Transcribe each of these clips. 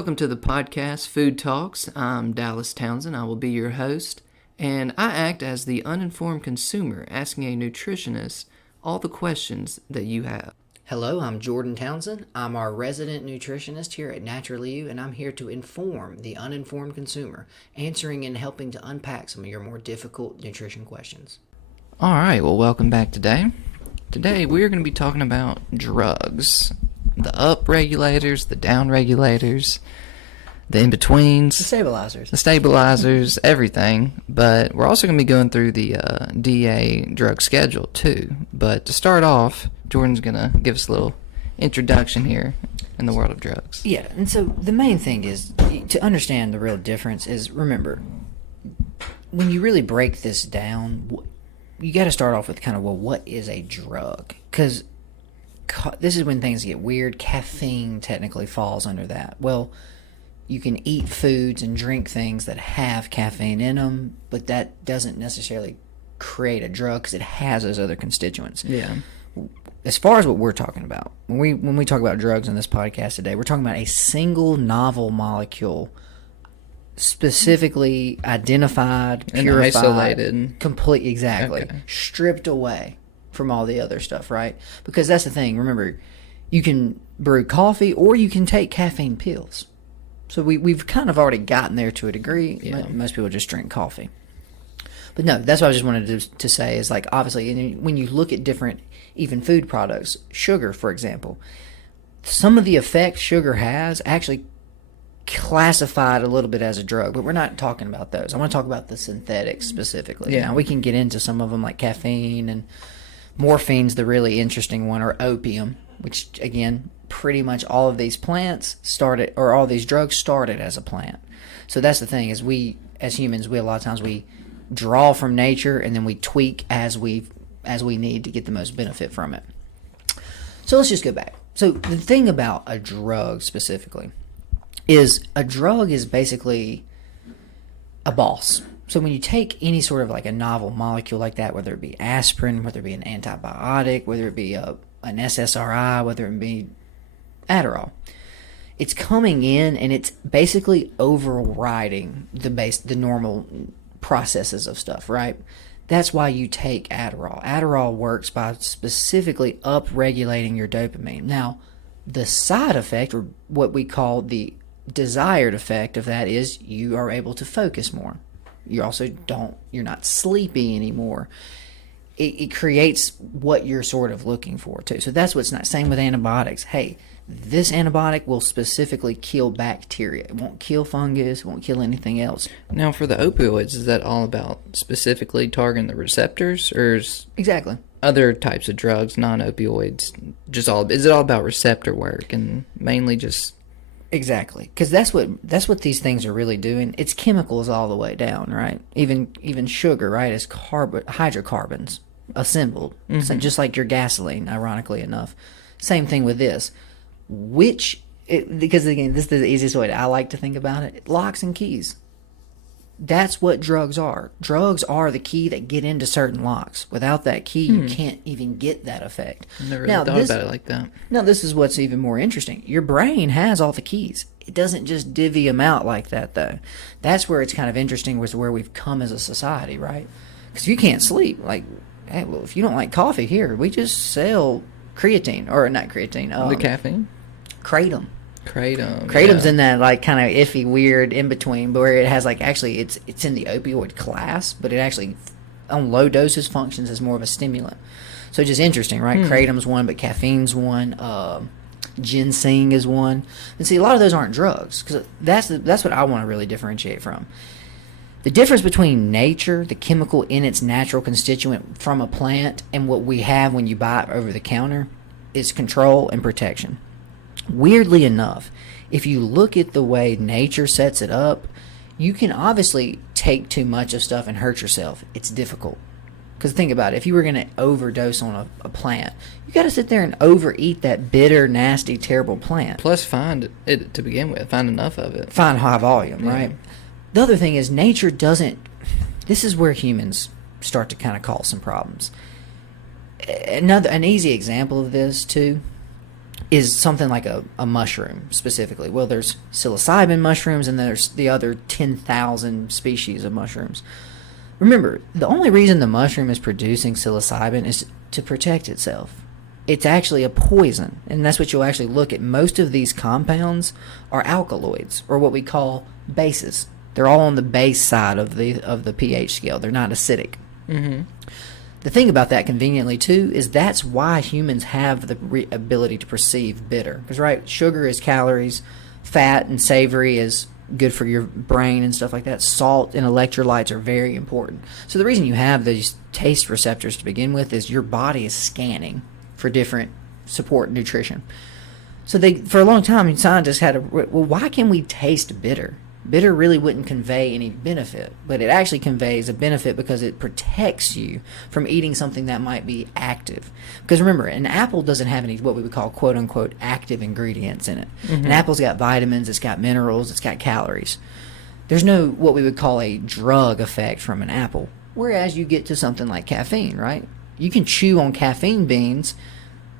Welcome to the podcast, Food Talks. I'm Dallas Townsend. I will be your host, and I act as the uninformed consumer asking a nutritionist all the questions that you have. Hello, I'm Jordan Townsend. I'm our resident nutritionist here at Naturally You, and I'm here to inform the uninformed consumer, answering and helping to unpack some of your more difficult nutrition questions. All right, well, welcome back today. Today, we're going to be talking about drugs. The up regulators, the down regulators, the in-betweens. The stabilizers. The stabilizers, everything. But we're also going to be going through the DA drug schedule, too. But to start off, Jordan's going to give us a little introduction here in the world of drugs. Yeah, and so the main thing is, to understand the real difference is, remember, when you really break this down, you got to start off with kind of, well, what is a drug? Because this is when things get weird. Caffeine technically falls under that. Well, you can eat foods and drink things that have caffeine in them, but that doesn't necessarily create a drug because it has those other constituents. Yeah. As far as what we're talking about, when we talk about drugs in this podcast today, we're talking about a single novel molecule, specifically identified, purified, isolated, complete, exactly, stripped away from all the other stuff, right? Because that's the thing. Remember, you can brew coffee or you can take caffeine pills. So we've kind of already gotten there to a degree. Yeah. Most people just drink coffee. But no, that's what I just wanted to say is, like, obviously, when you look at different, even food products, sugar, for example, some of the effects sugar has actually classified a little bit as a drug, but we're not talking about those. I want to talk about the synthetics specifically. Yeah. Now, we can get into some of them like caffeine, and morphine's the really interesting one, or opium, which, again, pretty much all of these plants started, or all these drugs started as a plant. So that's the thing, is we, as humans, a lot of times we draw from nature and then we tweak as we need to get the most benefit from it. So let's just go back. So the thing about a drug specifically is a drug is basically a boss. So when you take any sort of like a novel molecule like that, whether it be aspirin, whether it be an antibiotic, whether it be an SSRI, whether it be Adderall, it's coming in and it's basically overriding the normal processes of stuff, right? That's why you take Adderall. Adderall works by specifically up-regulating your dopamine. Now, the side effect, or what we call the desired effect of that, is you are able to focus more. You also you're not sleepy anymore. It creates what you're sort of looking for too. So that's what's not. Same with antibiotics. Hey, this antibiotic will specifically kill bacteria. It won't kill fungus. It won't kill anything else. Now, for the opioids, is that all about specifically targeting the receptors, or is exactly other types of drugs, non-opioids, is it all about receptor work and mainly just? Exactly, because that's what these things are really doing. It's chemicals all the way down, right? Even sugar, right, is hydrocarbons assembled, so just like your gasoline, ironically enough. Same thing with this. Because again, this is the easiest way I like to think about it. Locks and keys. That's what drugs are. Drugs are the key that get into certain locks. Without that key, you can't even get that effect. Never really thought about it like that. Now, this is what's even more interesting. Your brain has all the keys. It doesn't just divvy them out like that, though. That's where it's kind of interesting, with where we've come as a society, right? Because you can't sleep. Like, hey, well, if you don't like coffee, here, we just sell creatine. Or not creatine. The caffeine? Kratom. Kratom's in that, like, kind of iffy, weird in-between, but where it has, like, actually, it's in the opioid class, but it actually, on low doses, functions as more of a stimulant. So just interesting, right? Kratom's one, but caffeine's one. Ginseng is one. And see, a lot of those aren't drugs, because that's what I want to really differentiate from. The difference between nature, the chemical in its natural constituent from a plant, and what we have when you buy it over the counter, is control and protection. Weirdly enough, if you look at the way nature sets it up, you can obviously take too much of stuff and hurt yourself. It's difficult. Because think about it. If you were going to overdose on a plant, you got to sit there and overeat that bitter, nasty, terrible plant. Plus, find it to begin with. Find enough of it. Find high volume, right? The other thing is, nature doesn't... This is where humans start to kind of cause some problems. An easy example of this, too, is something like a mushroom specifically. Well, there's psilocybin mushrooms, and there's the other 10,000 species of mushrooms. Remember, the only reason the mushroom is producing psilocybin is to protect itself. It's actually a poison, and that's what you'll actually look at. Most of these compounds are alkaloids, or what we call bases. They're all on the base side of the pH scale. They're not acidic. Mm-hmm. The thing about that, conveniently too, is that's why humans have the ability to perceive bitter. Because, right, sugar is calories, fat and savory is good for your brain and stuff like that. Salt and electrolytes are very important. So the reason you have these taste receptors to begin with is your body is scanning for different support nutrition. So for a long time, scientists had well, why can we taste bitter? Bitter really wouldn't convey any benefit, but it actually conveys a benefit because it protects you from eating something that might be active. Because remember, an apple doesn't have any what we would call quote-unquote active ingredients in it. Mm-hmm. An apple's got vitamins, it's got minerals, it's got calories. There's no what we would call a drug effect from an apple. Whereas you get to something like caffeine, right? You can chew on caffeine beans.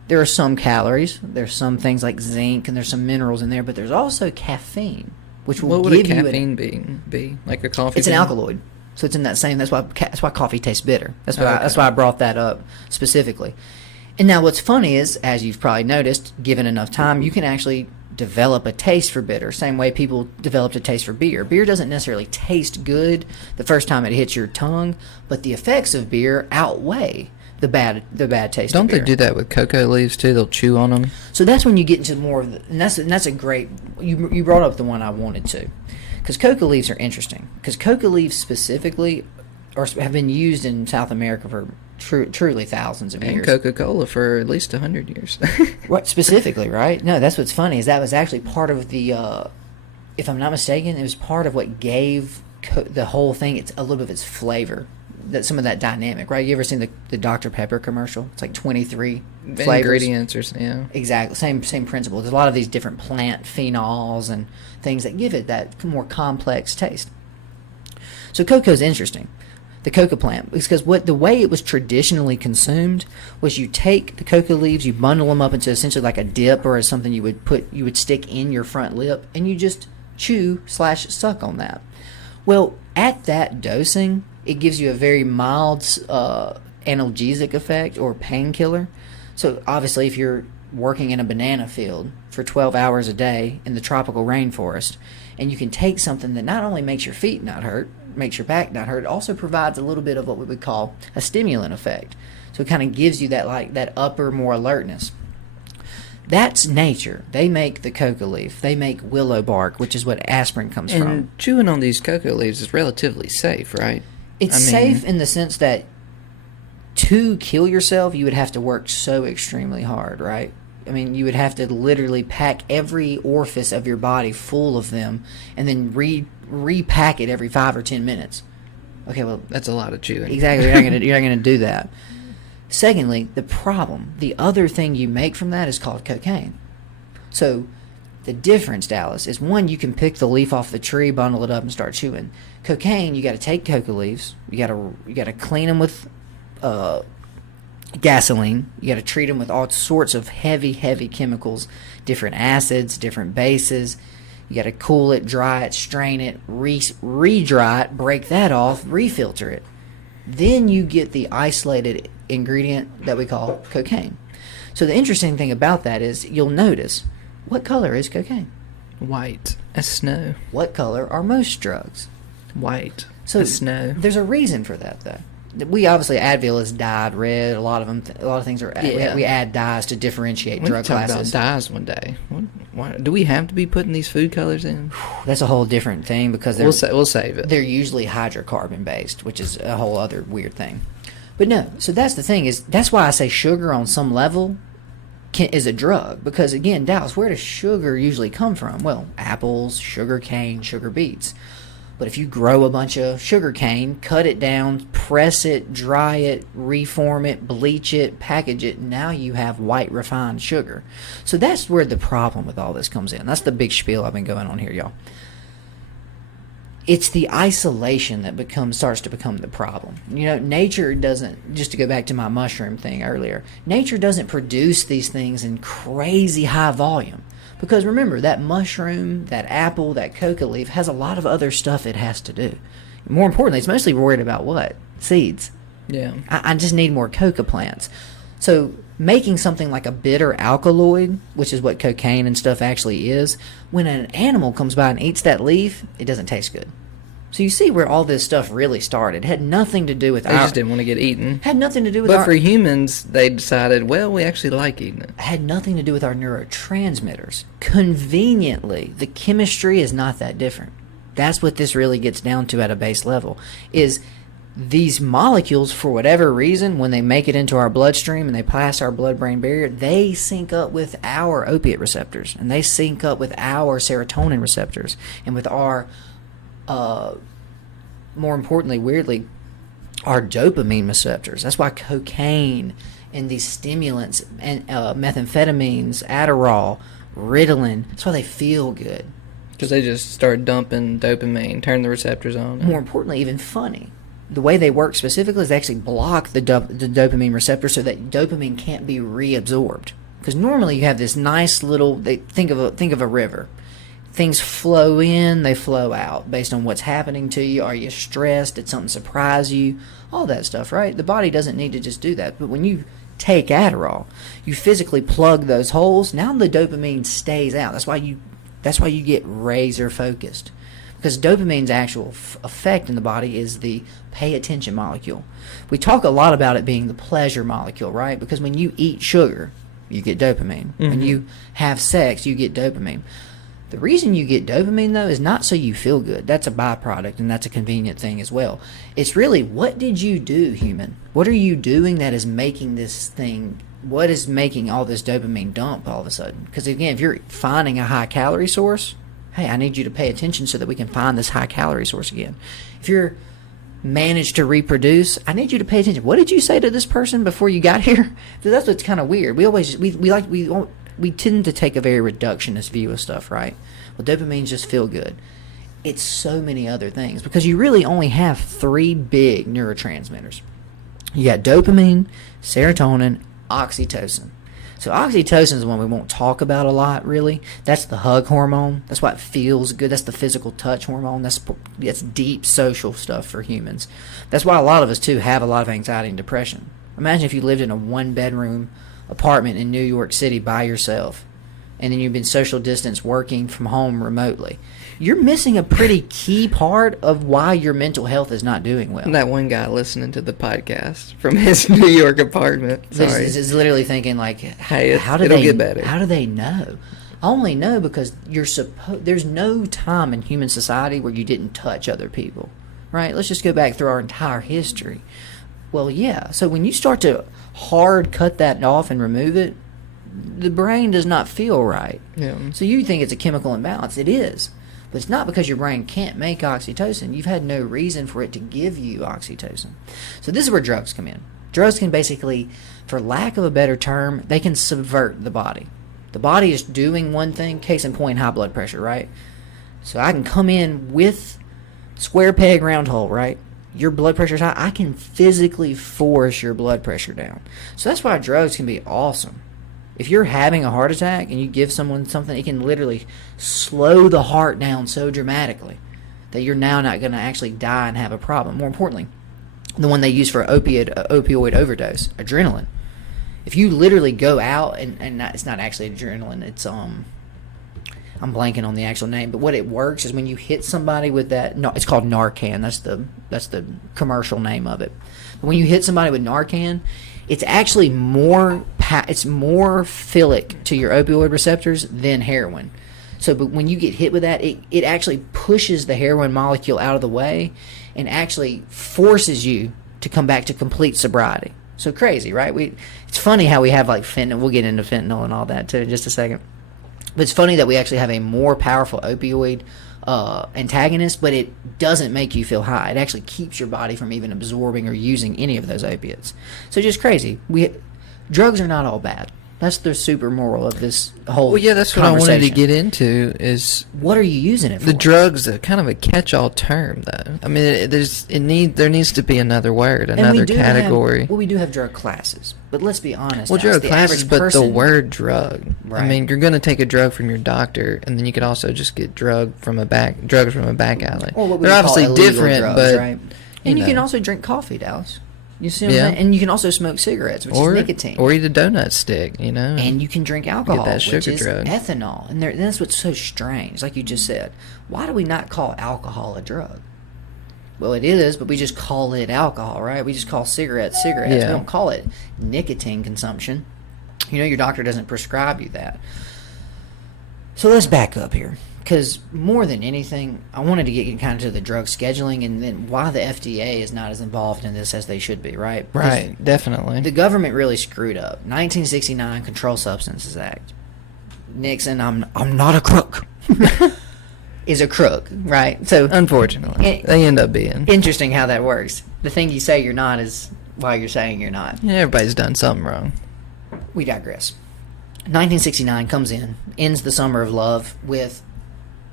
There are some calories, there's some things like zinc, and there's some minerals in there, but there's also caffeine. Which will what would give a caffeine be? Like a coffee It's bean? an alkaloid. So it's in that same, that's why coffee tastes bitter. That's why I brought that up specifically. And now what's funny is, as you've probably noticed, given enough time, you can actually develop a taste for bitter. Same way people developed a taste for beer. Beer doesn't necessarily taste good the first time it hits your tongue, but the effects of beer outweigh the bad taste Don't of beer. they do that with cocoa leaves too? They'll chew on them. So that's when you get into more of the, and that's a great, you brought up the one I wanted to, because cocoa leaves are interesting, because cocoa leaves specifically have been used in South America for truly thousands of years. And Coca-Cola for at least 100 years. What specifically, right? No, that's what's funny is that was actually part of the, if I'm not mistaken, it was part of what gave the whole thing a little bit of its flavor. That some of that dynamic, right? You ever seen the Dr. Pepper commercial? It's like 23 flavors. Ingredients or yeah. Exactly. Same principle. There's a lot of these different plant phenols and things that give it that more complex taste. So cocoa's interesting. The cocoa plant, because the way it was traditionally consumed was you take the cocoa leaves, you bundle them up into essentially like a dip or something you would stick in your front lip, and you just chew/suck on that. Well, at that dosing, it gives you a very mild analgesic effect or painkiller. So obviously if you're working in a banana field for 12 hours a day in the tropical rainforest, and you can take something that not only makes your feet not hurt, makes your back not hurt, it also provides a little bit of what we would call a stimulant effect. So it kind of gives you that upper more alertness. That's nature. They make the cocoa leaf. They make willow bark, which is what aspirin comes from. And chewing on these cocoa leaves is relatively safe, right? It's safe in the sense that to kill yourself, you would have to work so extremely hard, right? I mean, you would have to literally pack every orifice of your body full of them and then repack it every 5 or 10 minutes. Okay, well, that's a lot of chewing. Exactly. You're not gonna do that. Secondly, the other thing you make from that is called cocaine. So the difference, Dallas, is one, you can pick the leaf off the tree, bundle it up, and start chewing. Cocaine, you got to take cocoa leaves, you got to clean them with gasoline, you got to treat them with all sorts of heavy chemicals, different acids, different bases. You got to cool it, dry it, strain it, re-dry it, break that off, refilter it. Then you get the isolated ingredient that we call cocaine. So the interesting thing about that is you'll notice, what color is cocaine? White as snow. What color are most drugs? White So as snow. There's a reason for that, though. We obviously, Advil is dyed red. A lot of things are. Yeah. We add dyes to differentiate We drug talk classes. about dyes one day. Why, do we have to be putting these food colors in? That's a whole different thing because We'll save it. They're usually hydrocarbon based, which is a whole other weird thing. But no, so that's the thing that's why I say sugar on some level is a drug, because again, Dallas, where does sugar usually come from? Well, apples, sugar cane, sugar beets. But if you grow a bunch of sugar cane, cut it down, press it, dry it, reform it, bleach it, package it, now you have white refined sugar. So that's where the problem with all this comes in. That's the big spiel I've been going on here, y'all. it's the isolation that starts to become the problem. Nature doesn't, just to go back to my mushroom thing earlier, nature doesn't produce these things in crazy high volume. Because remember, that mushroom, that apple, that coca leaf has a lot of other stuff it has to do. More importantly, it's mostly worried about what? Seeds. Yeah. I just need more coca plants. So making something like a bitter alkaloid, which is what cocaine and stuff actually is, when an animal comes by and eats that leaf, it doesn't taste good. So you see where all this stuff really started. It had nothing to do with They just didn't want to get eaten. Had nothing to do with But for humans, they decided, well, we actually like eating it. Had nothing to do with our neurotransmitters. Conveniently, the chemistry is not that different. That's what this really gets down to at a base level, is these molecules, for whatever reason, when they make it into our bloodstream and they pass our blood-brain barrier, they sync up with our opiate receptors, and they sync up with our serotonin receptors, and with our, more importantly, weirdly, our dopamine receptors. That's why cocaine and these stimulants and methamphetamines, Adderall, Ritalin, that's why they feel good. Because they just start dumping dopamine, turn the receptors on. More importantly, even funny. The way they work specifically is they actually block the dopamine receptor so that dopamine can't be reabsorbed. Because normally you have this nice little, think of a river. Things flow in, they flow out based on what's happening to you. Are you stressed? Did something surprise you? All that stuff, right? The body doesn't need to just do that. But when you take Adderall, you physically plug those holes. Now the dopamine stays out. That's why you get razor focused. Because dopamine's actual effect in the body is the pay attention molecule. We talk a lot about it being the pleasure molecule, right? Because when you eat sugar, you get dopamine. Mm-hmm. When you have sex, you get dopamine. The reason you get dopamine, though, is not so you feel good. That's a byproduct, and that's a convenient thing as well. It's really, what did you do, human? What are you doing that is making this thing, what is making all this dopamine dump all of a sudden? Because, again, if you're finding a high-calorie source, hey, I need you to pay attention so that we can find this high-calorie source again. If you're managed to reproduce, I need you to pay attention. What did you say to this person before you got here? That's what's kind of weird. We tend to take a very reductionist view of stuff, right? Well, dopamines just feel good. It's so many other things because you really only have 3 big neurotransmitters. You got dopamine, serotonin, oxytocin. So oxytocin is the one we won't talk about a lot, really. That's the hug hormone. That's why it feels good. That's the physical touch hormone. That's deep social stuff for humans. That's why a lot of us, too, have a lot of anxiety and depression. Imagine if you lived in a 1-bedroom apartment in New York City by yourself, and then you've been social distance working from home remotely. You're missing a pretty key part of why your mental health is not doing well. That one guy listening to the podcast from his New York apartment. Sorry. Is literally thinking like, hey, it'll get better. How do they know? I only know because there's no time in human society where you didn't touch other people, right? Let's just go back through our entire history. Well, yeah. So when you start to hard cut that off and remove it, the brain does not feel right. Yeah. So you think it's a chemical imbalance. It is. But it's not because your brain can't make oxytocin. You've had no reason for it to give you oxytocin. So this is where drugs come in. Drugs can basically, for lack of a better term, they can subvert the body. The body is doing one thing, case in point, high blood pressure, right? So I can come in with square peg, round hole, right? Your blood pressure is high. I can physically force your blood pressure down. So that's why drugs can be awesome. If you're having a heart attack and you give someone something, it can literally slow the heart down so dramatically that you're now not going to actually die and have a problem. More importantly, the one they use for opioid overdose, adrenaline. If you literally go out, and it's not actually adrenaline, it's I'm blanking on the actual name, but what it works is when you hit somebody with that, no, it's called Narcan. That's the commercial name of it. But when you hit somebody with Narcan, it's actually more philic to your opioid receptors than heroin. So, but when you get hit with that, it actually pushes the heroin molecule out of the way and actually forces you to come back to complete sobriety. So crazy, right? It's funny how we have like fentanyl. We'll get into fentanyl and all that too in just a second. But it's funny that we actually have a more powerful opioid antagonist, but it doesn't make you feel high. It actually keeps your body from even absorbing or using any of those opiates. So just crazy. Drugs are not all bad. That's the super moral of this whole Well, yeah, that's what I wanted to conversation. get into is What are you using it for? the drugs. Are kind of a catch-all term, though. I mean, there needs to be another word, And another we do category. we do have drug classes, but let's be honest. Well, Dallas, drug the classes, average but person, the word drug. Right. I mean, you're going to take a drug from your doctor, and then you could also just get drugs from a back alley. or what we They're would call obviously illegal different, drugs, but right? And you can know. also drink coffee, Dallas. You see what Yeah. I'm saying? And you can also smoke cigarettes, which is nicotine. Or eat a donut stick, and you can drink alcohol, that which sugar is drug. ethanol. And that's what's so strange. Like you just said, why do we not call alcohol a drug? Well, it is, but we just call it alcohol, right? We just call cigarettes cigarettes. Yeah. We don't call it nicotine consumption. You know, your doctor doesn't prescribe you that. So let's back up here. Because more than anything, I wanted to get kind of to the drug scheduling and then why the FDA is not as involved in this as they should be, right? Right, definitely. The government really screwed up. 1969 Controlled Substances Act. Nixon, I'm not a crook, is a crook, right? So Unfortunately, they end up being. interesting how that works. The thing you say you're not is why you're saying you're not. Yeah, everybody's done something wrong. We digress. 1969 comes in, ends the summer of love with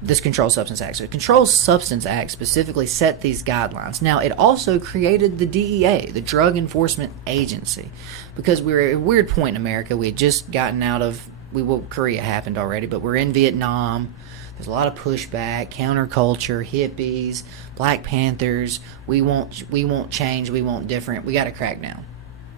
this Controlled Substance Act. So the Controlled Substance Act specifically set these guidelines. Now, it also created the DEA, the Drug Enforcement Agency, because we were at a weird point in America. We had just gotten out of, Korea happened already, but we're in Vietnam. There's a lot of pushback, counterculture, hippies, Black Panthers. We won't change. We want different. We got to crack down.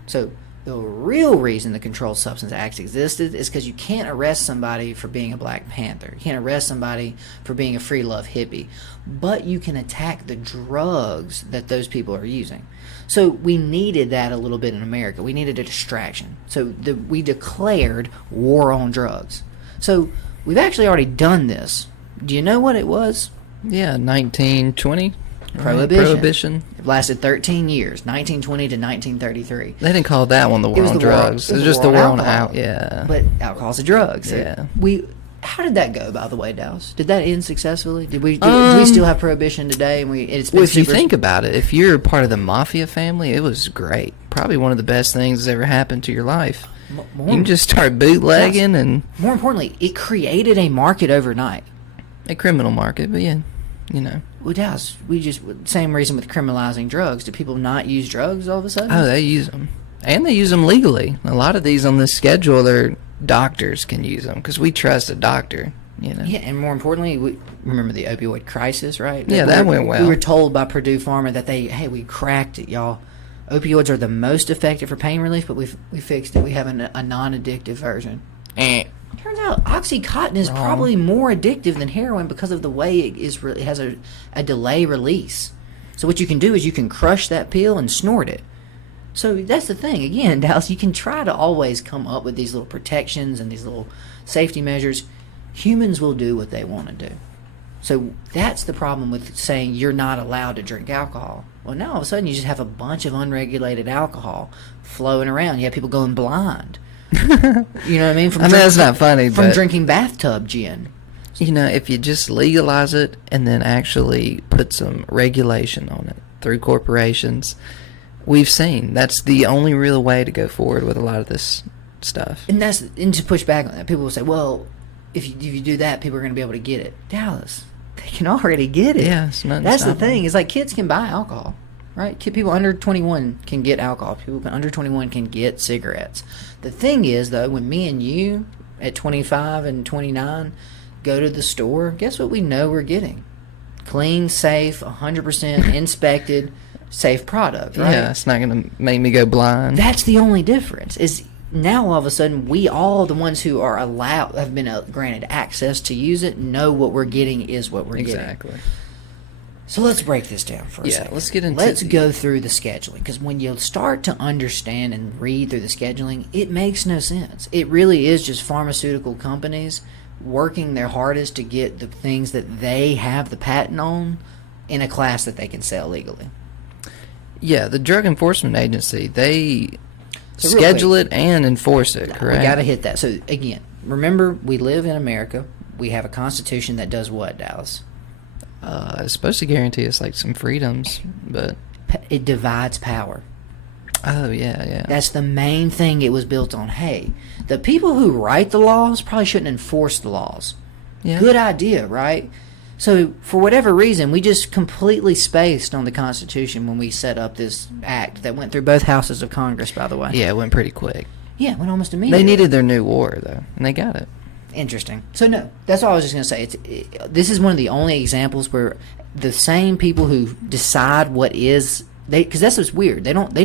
So the real reason the Controlled Substance Act existed is because you can't arrest somebody for being a Black Panther. You can't arrest somebody for being a free love hippie. But you can attack the drugs that those people are using. So we needed that a little bit in America. We needed a distraction. So we declared war on drugs. So we've actually already done this. Do you know what it was? Yeah, 1920. Prohibition. It lasted 13 years, 1920 to 1933. They didn't call that one the war on drugs. It was just the war on alcohol. Yeah. But alcohol's a drug. So Yeah. how did that go, by the way, Dallas? Did that end successfully? Do we still have prohibition today? And it's been Well, if you super- think about it, if you're part of the mafia family, it was great. Probably one of the best things that's ever happened to your life. You can just start bootlegging and more importantly, it created a market overnight. a criminal market, but yeah, you know. Well, Dallas, same reason with criminalizing drugs. Do people not use drugs all of a sudden? Oh, they use them. And they use them legally. A lot of these on this schedule, their doctors can use them because we trust a doctor, you know. Yeah, and more importantly, we remember the opioid crisis, right? Yeah, that went well. We were told by Purdue Pharma that we cracked it, y'all. Opioids are the most effective for pain relief, but we fixed it. We have a non-addictive version. Turns out OxyContin is probably more addictive than heroin because of the way it has a delay release. So what you can do is you can crush that pill and snort it. So that's the thing. Again, Dallas, you can try to always come up with these little protections and these little safety measures. Humans will do what they want to do. So that's the problem with saying you're not allowed to drink alcohol. Well, now all of a sudden you just have a bunch of unregulated alcohol flowing around. You have people going blind. You know what I mean? That's not funny, From but drinking bathtub gin. you know, if you just legalize it and then actually put some regulation on it through corporations, we've seen that's the only real way to go forward with a lot of this stuff. And to push back on that, people will say, well, if you do that, people are going to be able to get it. Dallas, they can already get it. Yeah, it's nothing That's the stopping thing. It's like kids can buy alcohol, right? People under 21 can get alcohol. People under 21 can get cigarettes. The thing is, though, when me and you at 25 and 29 go to the store, guess what we know we're getting? Clean, safe, 100% inspected, safe product, right? Yeah, it's not going to make me go blind. That's the only difference. Is now all of a sudden we all, the ones who are allowed, have been granted access to use it, know what we're getting is what we're getting. Exactly. So let's break this down for a Yeah, second. let's get into Let's go through the scheduling, because when you start to understand and read through the scheduling, it makes no sense. It really is just pharmaceutical companies working their hardest to get the things that they have the patent on in a class that they can sell legally. Yeah, the Drug Enforcement Agency, they So real schedule quick, it and enforce it, correct? We got to hit that. So again, remember, we live in America. We have a constitution that does what, Dallas? It's supposed to guarantee us like some freedoms, but It divides power. Oh, yeah, yeah. That's the main thing it was built on. Hey, the people who write the laws probably shouldn't enforce the laws. Yeah. Good idea, right? So, for whatever reason, we just completely spaced on the Constitution when we set up this act that went through both houses of Congress, by the way. Yeah, it went pretty quick. Yeah, it went almost immediately. They needed their new war, though, and they got it. Interesting. So, no, that's all I was just going to say. This is one of the only examples where the same people who decide what is, because that's what's weird. They don't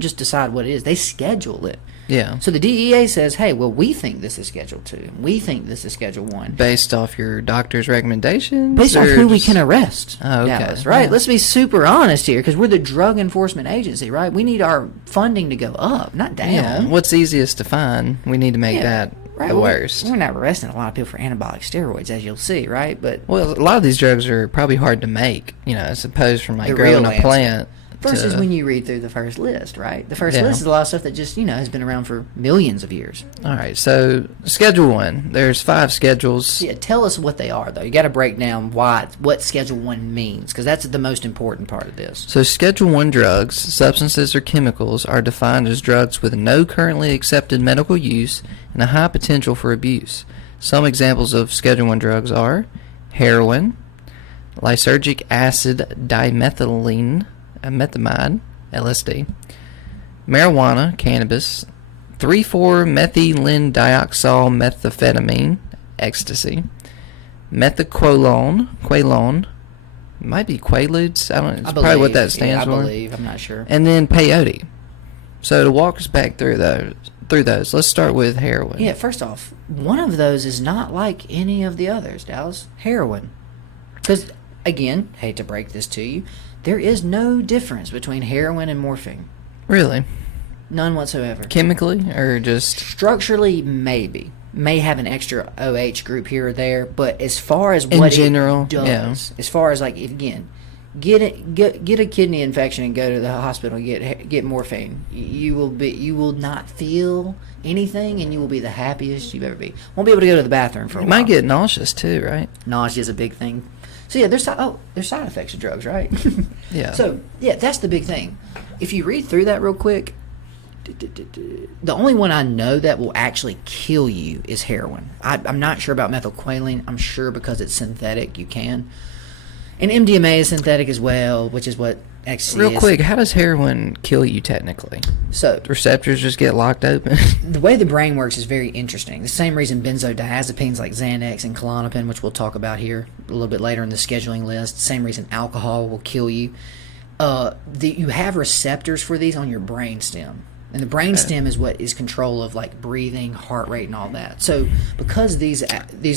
just decide what it is. They schedule it. Yeah. So the DEA says, hey, well, we think this is Schedule 2. We think this is Schedule 1. Based off your doctor's recommendations? Based on who we can arrest. Oh, okay. Dallas, right? Yeah. Let's be super honest here, because we're the drug enforcement agency, right? We need our funding to go up, not down. Yeah. What's easiest to find? We need to make that the worst. We're not arresting a lot of people for anabolic steroids, as you'll see, right? But Well, a lot of these drugs are probably hard to make, as opposed from like The growing real a answer. plant. versus when you read through the first list, right? The first Yeah. list is a lot of stuff that just, has been around for millions of years. All right, so Schedule 1. There's 5 schedules. Yeah, tell us what they are, though. You got to break down what Schedule 1 means, because that's the most important part of this. So Schedule 1 drugs, substances or chemicals, are defined as drugs with no currently accepted medical use and a high potential for abuse. Some examples of Schedule 1 drugs are heroin, lysergic acid dimethylene, methamine, LSD, marijuana, cannabis, 3,4-methylene-dioxyl methamphetamine, ecstasy, methaqualone, might be Quaaludes. I don't know. It's probably what that stands for. I believe. I'm not sure. And then peyote. So to walk us back through those, let's start with heroin. Yeah, first off, one of those is not like any of the others, Dallas. Heroin. Because, again, hate to break this to you, there is no difference between heroin and morphine. Really? None whatsoever. Chemically, or just Structurally, maybe. May have an extra OH group here or there, but as far as In what general, it does, yeah. as far as like, again, get a kidney infection and go to the hospital and get morphine. You will not feel anything, and you will be the happiest you've ever been. Won't be able to go to the bathroom for a you while. might get nauseous too, right? Nausea is a big thing. So yeah, there's side effects of drugs, right? Yeah. So yeah, that's the big thing. If you read through that real quick, the only one I know that will actually kill you is heroin. I'm not sure about methylqualone. I'm sure because it's synthetic, you can. And MDMA is synthetic as well, which is what ecstasy is. Real quick, how does heroin kill you technically? So Receptors just get locked open? the way the brain works is very interesting. The same reason benzodiazepines like Xanax and Klonopin, which we'll talk about here a little bit later in the scheduling list, same reason alcohol will kill you. You have receptors for these on your brain stem. And the brain stem is what is control of like breathing, heart rate, and all that. So because these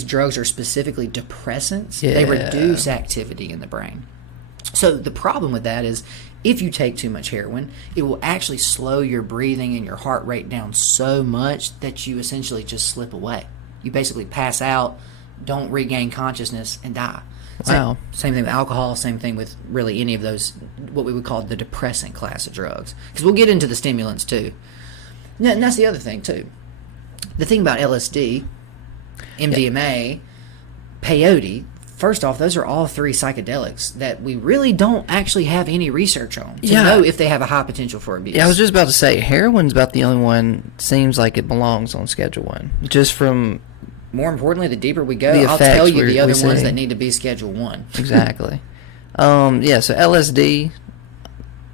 drugs are specifically depressants, they Yeah. reduce activity in the brain. So the problem with that is if you take too much heroin, it will actually slow your breathing and your heart rate down so much that you essentially just slip away. You basically pass out, don't regain consciousness, and die. Wow. Same thing with alcohol, same thing with really any of those, what we would call the depressant class of drugs. Because we'll get into the stimulants too. And that's the other thing too. The thing about LSD, MDMA, peyote, first off, those are all 3 psychedelics that we really don't actually have any research on to know if they have a high potential for abuse. Yeah, I was just about to say, heroin's about the only one seems like it belongs on Schedule 1. Just from... More importantly, the deeper we go, The I'll effects tell you the we other ones see. that need to be Schedule 1. Exactly. Yeah, so LSD,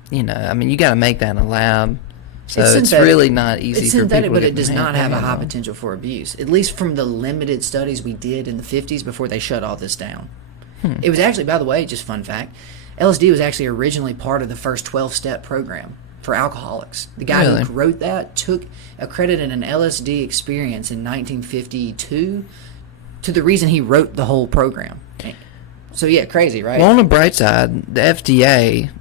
you got to make that in a lab. So it's synthetic. really not easy It's for synthetic, people but to it does get not have a hands high on. potential for abuse. At least from the limited studies we did in the 50s before they shut all this down. It was actually, by the way, just fun fact, LSD was actually originally part of the first 12-step program for alcoholics. The guy Really? who wrote that took accredited an LSD experience in 1952 to the reason he wrote the whole program. So yeah, crazy, right? Well, on the bright side, the FDA,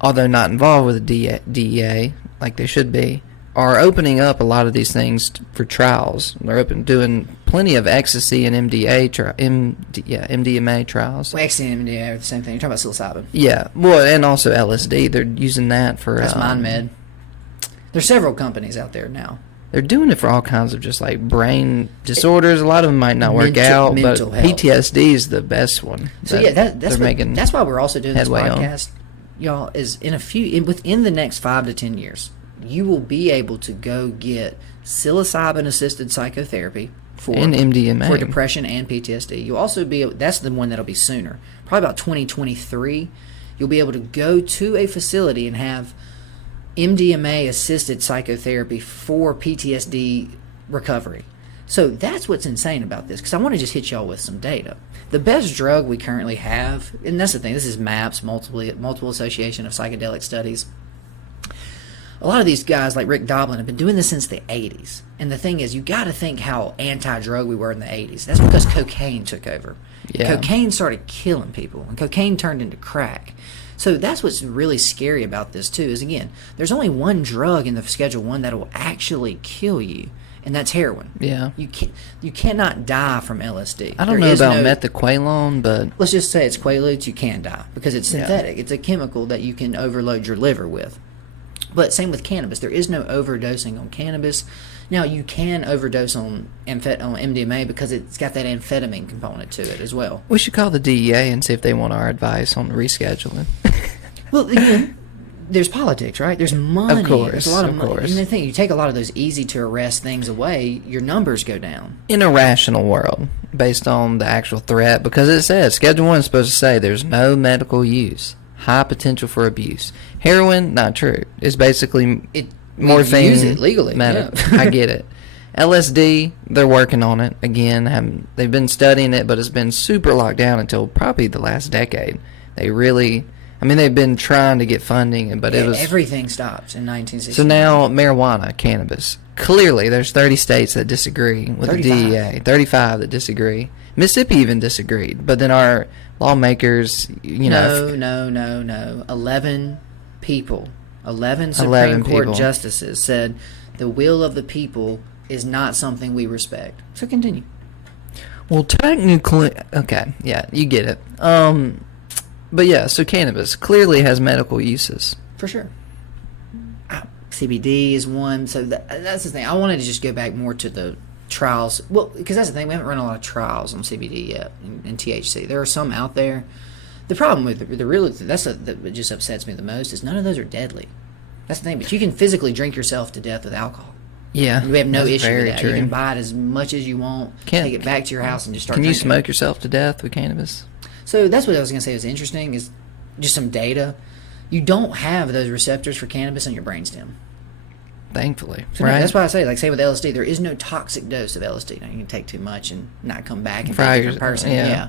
although not involved with the DEA like they should be, are opening up a lot of these things for trials. They're doing plenty of ecstasy and MDMA trials. Well, ecstasy and MDMA are the same thing. You're talking about psilocybin. Yeah, well, and also LSD. They're using that for. That's MindMed. There's several companies out there now. They're doing it for all kinds of just like brain disorders. A lot of them might not work out, but mental health. PTSD is the best one. So yeah, making that's why we're also doing this headway on. podcast, y'all. Is within the next 5 to 10 years, you will be able to go get psilocybin-assisted psychotherapy for MDMA for depression and PTSD. You'll also be that's the one that'll be sooner, probably about 2023. You'll be able to go to a facility and have MDMA-assisted psychotherapy for PTSD recovery. So that's what's insane about this, because I want to just hit y'all with some data. The best drug we currently have, and that's the thing, this is MAPS, Multiple Association of Psychedelic Studies. A lot of these guys like Rick Doblin have been doing this since the 80s. And the thing is, you got to think how anti-drug we were in the 80s. That's because cocaine took over. Yeah. Cocaine started killing people, and cocaine turned into crack. So that's what's really scary about this too, is again, there's only one drug in the Schedule 1 that will actually kill you, and that's heroin. Yeah. You cannot die from LSD. I don't know about methaqualone, but let's just say it's Quaaludes, you can die because it's synthetic. Yeah. It's a chemical that you can overload your liver with. But same with cannabis. There is no overdosing on cannabis. Now, you can overdose on MDMA because it's got that amphetamine component to it as well. We should call the DEA and see if they want our advice on rescheduling. Well, again, there's politics, right? There's money. Of course. There's a lot of money. Course. And the thing, you take a lot of those easy-to-arrest things away, your numbers go down. In a rational world, based on the actual threat, because it says, Schedule 1 is supposed to say there's no medical use. High potential for abuse. Heroin, not true. It's basically morphine. Use it legally. Yeah. I get it. LSD, they're working on it. Again, they've been studying it, but it's been super locked down until probably the last decade. They've been trying to get funding, but everything stopped in 1960. So now, marijuana, cannabis. Clearly, there's 30 states that disagree with 35. The DEA. 35 that disagree. Mississippi even disagreed. But then our lawmakers, No. 11 people, 11 Supreme Court justices said the will of the people is not something we respect. So continue. Well, technically, okay, yeah, you get it. But yeah, so cannabis clearly has medical uses. For sure. CBD is one. So that's the thing. I wanted to just go back more to the trials. Well, because that's the thing. We haven't run a lot of trials on CBD yet and THC. There are some out there. The problem with that just upsets me the most is none of those are deadly. That's the thing. But you can physically drink yourself to death with alcohol. Yeah. We have no issue with that. True. You can buy it as much as you want, take it back to your house, and just start drinking. Can you smoke yourself to death with cannabis? So that's what I was going to say was interesting, is just some data. You don't have those receptors for cannabis in your brainstem. Thankfully. So right? That's why I say, say with LSD, there is no toxic dose of LSD. Now, you can take too much and not come back and be a different person. Yeah.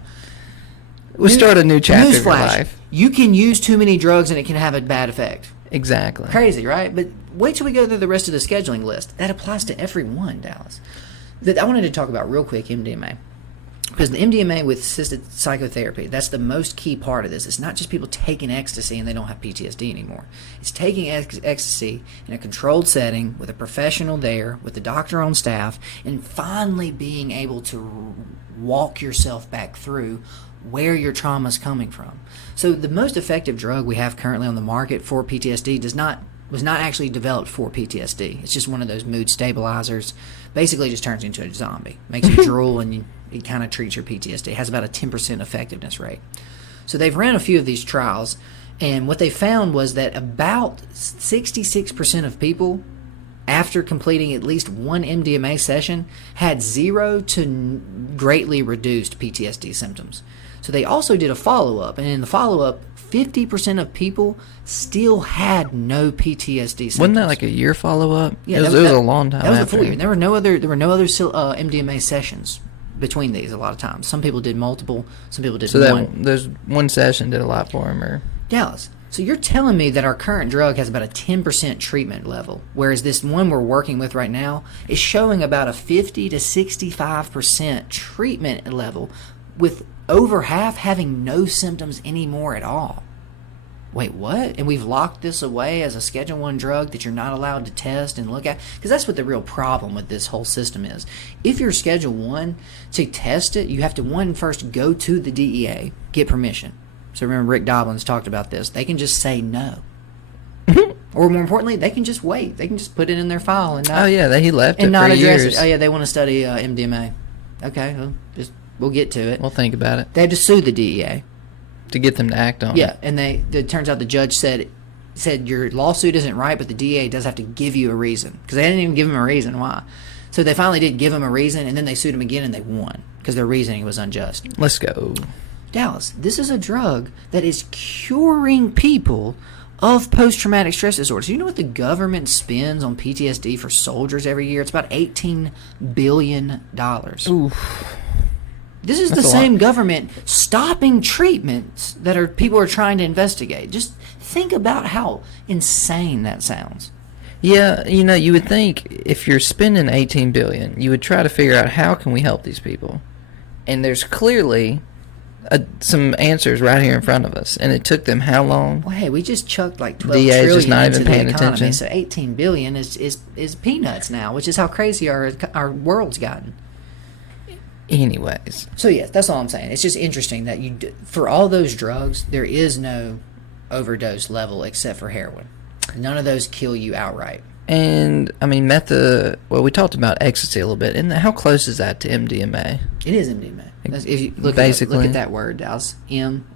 We'll start a new chapter of your life. You can use too many drugs and it can have a bad effect. Exactly. Crazy, right? But wait till we go through the rest of the scheduling list. That applies to everyone, Dallas. I wanted to talk about real quick MDMA. Because the MDMA with assisted psychotherapy, that's the most key part of this. It's not just people taking ecstasy and they don't have PTSD anymore. It's taking ecstasy in a controlled setting with a professional there, with the doctor on staff, and finally being able to walk yourself back through where your trauma is coming from. So the most effective drug we have currently on the market for PTSD was not actually developed for PTSD. It's just one of those mood stabilizers. Basically just turns into a zombie. Makes you drool and it kind of treats your PTSD. It has about a 10% effectiveness rate. So they've ran a few of these trials, and what they found was that about 66% of people, after completing at least one MDMA session, had 0 to greatly reduced PTSD symptoms. So they also did a follow-up, and in the follow-up, 50% of people still had no PTSD symptoms. Wasn't that like a year follow-up? Yeah, it was a long time. That was after. a full year. There were no other MDMA sessions between these. A lot of times, some people did multiple, some people did one. There's one session did a lot for him, or Dallas. So you're telling me that our current drug has about a 10% treatment level, whereas this one we're working with right now is showing about a 50 to 65% treatment level, with over half having no symptoms anymore at all. Wait, what? And we've locked this away as a Schedule 1 drug that you're not allowed to test and look at? Because that's what the real problem with this whole system is. If you're Schedule 1, to test it, you have to, first go to the DEA, get permission. So remember, Rick Doblin's talked about this. They can just say no. Or more importantly, they can just wait. They can just put it in their file and not... Oh, yeah, he left and it not for address years. it. Oh, yeah, they want to study MDMA. Okay, well, we'll get to it. We'll think about it. They had to sue the DEA. To get them to act on it. Yeah, and it turns out the judge said said your lawsuit isn't right, but the DA does have to give you a reason, because they didn't even give him a reason why. So they finally did give him a reason, and then they sued him again, and they won because their reasoning was unjust. Let's go. Dallas, this is a drug that is curing people of post-traumatic stress disorder. So you know what the government spends on PTSD for soldiers every year? It's about $18 billion. Oof. This is the same government stopping treatments that people are trying to investigate. Just think about how insane that sounds. Yeah, you would think if you're spending $18 billion, you would try to figure out how can we help these people. And there's clearly some answers right here in front of us. And it took them how long? Well, hey, we just chucked like $12 DA's trillion just not into even paying the economy. attention. So $18 billion is peanuts now, which is how crazy our world's gotten. Anyways. So yeah, that's all I'm saying. It's just interesting that for all those drugs, there is no overdose level except for heroin. None of those kill you outright. And I mean, we talked about ecstasy a little bit. And how close is that to MDMA? It is MDMA. If you look at that word, Dallas.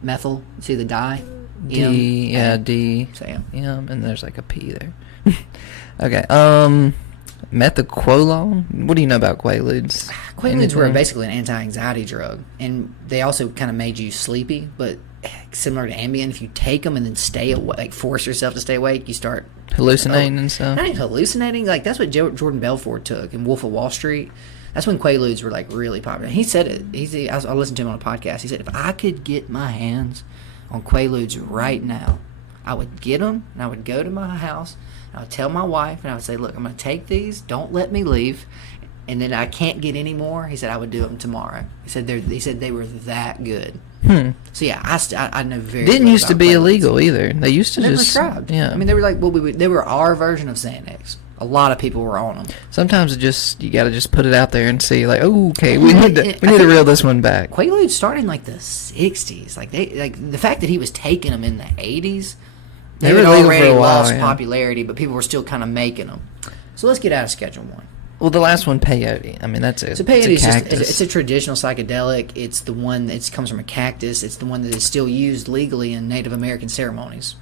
Methyl. See the di? D. D. So yeah. M, and there's like a P there. Okay. Methaquolone? What do you know about Quaaludes? Quaaludes were basically an anti-anxiety drug, and they also kind of made you sleepy, but similar to Ambien, if you take them and then stay awake, like force yourself to stay awake, you start hallucinating and stuff. Not even hallucinating, like that's what Jordan Belfort took in Wolf of Wall Street. That's when Quaaludes were like really popular. He said it. I listened to him on a podcast. He said, if I could get my hands on Quaaludes right now, I would get them and I would go to my house. I would tell my wife, and I would say, look, I'm going to take these. Don't let me leave. And then I can't get any more. He said, I would do them tomorrow. He said they were that good. So, yeah, I know very Didn't little used to about be Quaaludes. illegal either. They used to They were just... prescribed. Yeah. I mean, they were like, they were our version of Xanax. A lot of people were on them. Sometimes you got to just put it out there and see, like, oh, okay, we need to reel this one back. Quaaludes started in like the 60s. Like the fact that he was taking them in the 80s... They were had illegal already for a while, lost yeah. popularity, but people were still kind of making them. So let's get out of Schedule 1. Well, the last one, peyote. I mean, that's So peyote is cactus. it's a traditional psychedelic. It's the one that comes from a cactus. It's the one that is still used legally in Native American ceremonies.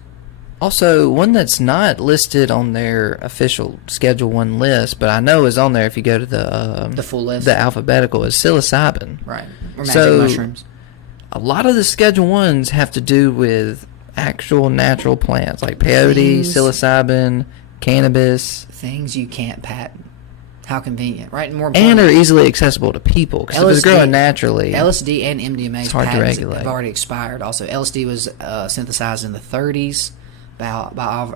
Also, one that's not listed on their official Schedule 1 list, but I know is on there if you go to The full list? the alphabetical, is psilocybin. Right. Or magic So, mushrooms. A lot of the Schedule 1s have to do with actual natural plants, like peyote, Things- psilocybin, cannabis, Things you can't patent. How convenient, right? And more and importantly, are easily accessible to people, because if it's growing naturally... LSD and MDMA's hard to patents regulate. have already expired. Also, LSD was synthesized in the 30s by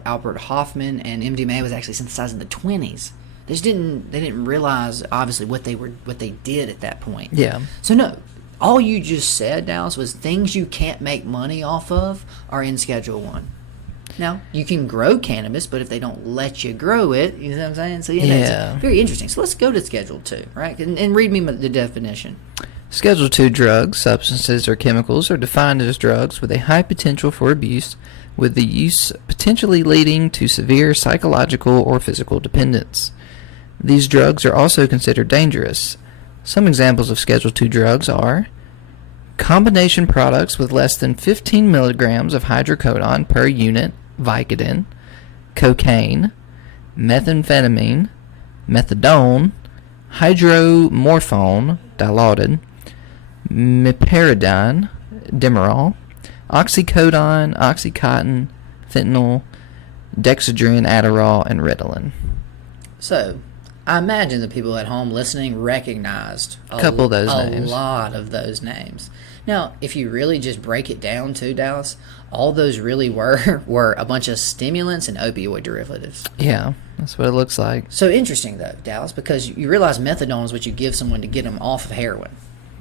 Albert Hoffman, and MDMA was actually synthesized in the 20s. They didn't realize obviously what they did at that point. Yeah. So no, all you just said, Dallas, was things you can't make money off of are in Schedule 1. Now, you can grow cannabis, but if they don't let you grow it, you know what I'm saying? So, it's very interesting. So, let's go to Schedule 2, right? And read me the definition. Schedule 2 drugs, substances, or chemicals are defined as drugs with a high potential for abuse, with the use potentially leading to severe psychological or physical dependence. These drugs are also considered dangerous. Some examples of Schedule 2 drugs are combination products with less than 15 milligrams of hydrocodone per unit, Vicodin, cocaine, methamphetamine, methadone, hydromorphone, Dilaudid, meperidine, Demerol, oxycodone, oxycontin, fentanyl, dexedrine, Adderall, and Ritalin. So, I imagine the people at home listening recognized a Couple of those names. lot of those names. Now, if you really just break it down to Dallas, all those really were a bunch of stimulants and opioid derivatives. Yeah, that's what it looks like. So interesting, though, Dallas, because you realize methadone is what you give someone to get them off of heroin.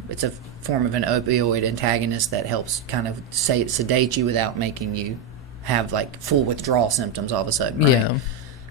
It's a form of an opioid antagonist that helps kind of sedate you without making you have like full withdrawal symptoms all of a sudden. Right? Yeah.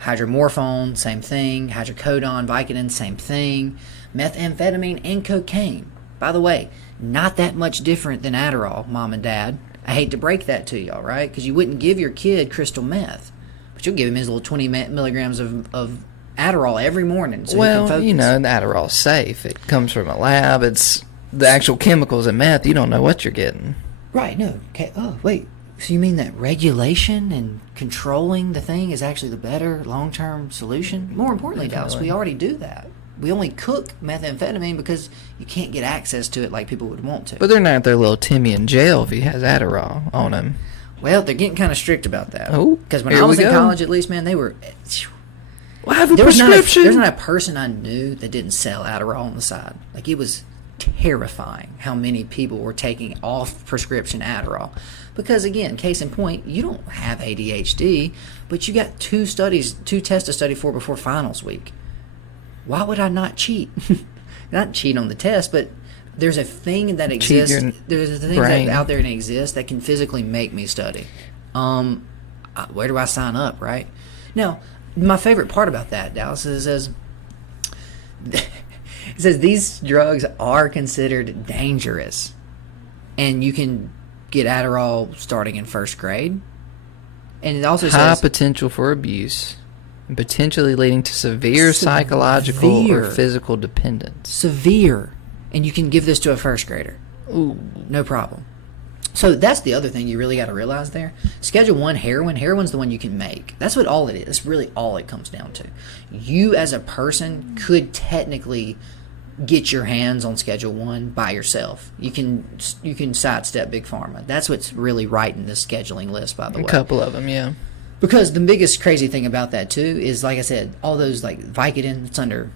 Hydromorphone, same thing. Hydrocodone, Vicodin, same thing. Methamphetamine and cocaine. By the way, not that much different than Adderall, Mom and Dad. I hate to break that to y'all, right? Because you wouldn't give your kid crystal meth. But you'll give him his little 20 milligrams of Adderall every morning so he can focus. You know, the Adderall's safe. It comes from a lab. It's the actual chemicals in meth. You don't know what you're getting. Right, no. Okay. Oh, wait. So you mean that regulation and controlling the thing is actually the better long-term solution? More importantly, Dallas, we already do that. We only cook methamphetamine because you can't get access to it like people would want to. But they're not their little Timmy in jail if he has Adderall on him. Well, they're getting kind of strict about that. Oh, because when I was in college, at least, man, they were. Well, I have a prescription. There's not a person I knew that didn't sell Adderall on the side. Like, it was terrifying how many people were taking off prescription Adderall. Because, again, case in point, you don't have ADHD, but you got two tests to study for before finals week. Why would I not cheat? Not cheat on the test, but there's a thing that exists. There's a thing that out there that exists that can physically make me study. Where do I sign up, right? Now, my favorite part about that, Dallas, is it says these drugs are considered dangerous, and you can get Adderall starting in first grade. And it also high says potential for abuse, and potentially leading to severe psychological or physical dependence. Severe. And you can give this to a first grader. Ooh. No problem. So that's the other thing you really got to realize there. Schedule 1 heroin's the one you can make. That's what all it is. That's really all it comes down to. You as a person could technically get your hands on Schedule 1 by yourself. You can sidestep Big Pharma. That's what's really writing this scheduling list, by the way. A couple of them, yeah. Because the biggest crazy thing about that too is, like I said, all those like Vicodin, it's under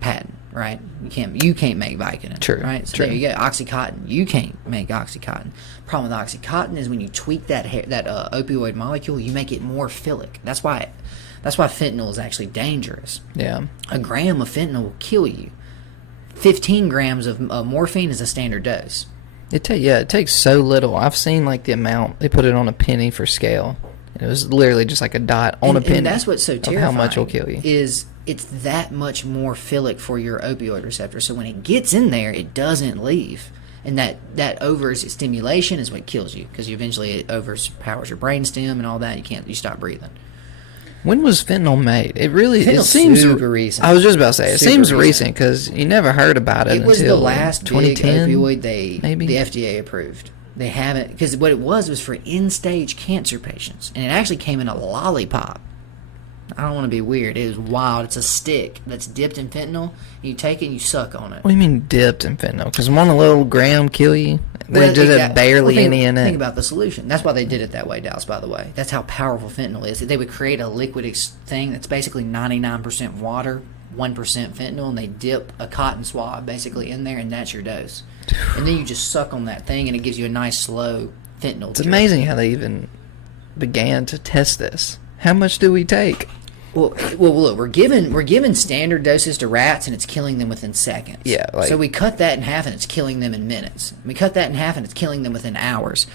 patent, right? You can't make Vicodin, true, right? So true. there you go. OxyContin, you can't make OxyContin. Problem with OxyContin is when you tweak that opioid molecule, you make it more philic. That's why fentanyl is actually dangerous. Yeah, a gram of fentanyl will kill you. 15 grams of morphine is a standard dose. It takes so little. I've seen like the amount they put it on a penny for scale. It was literally just like a dot on a penny. And that's what's so terrifying. How much will kill you? Is it's that much more philic for your opioid receptor. So when it gets in there, it doesn't leave. And that overstimulation is what kills you, because eventually it overpowers your brainstem and all that. You stop breathing. When was fentanyl made? It seems super recent. I was just about to say, it seems recent because you never heard about it until 2010. It was the last big opioid the maybe? FDA approved. They haven't, because what it was for end-stage cancer patients. And it actually came in a lollipop. I don't want to be weird. It is wild. It's a stick that's dipped in fentanyl. You take it and you suck on it. What do you mean dipped in fentanyl? Because one little gram kill you? They just have barely any in it. Think about the solution. That's why they did it that way, Dallas, by the way. That's how powerful fentanyl is. They would create a liquid thing that's basically 99% water, 1% fentanyl, and they dip a cotton swab basically in there, and that's your dose. And then you just suck on that thing, and it gives you a nice, slow fentanyl. It's amazing how they even began to test this. How much do we take? Well, look, we're giving standard doses to rats, and it's killing them within seconds. Yeah. So we cut that in half, and it's killing them in minutes. We cut that in half, and it's killing them within hours.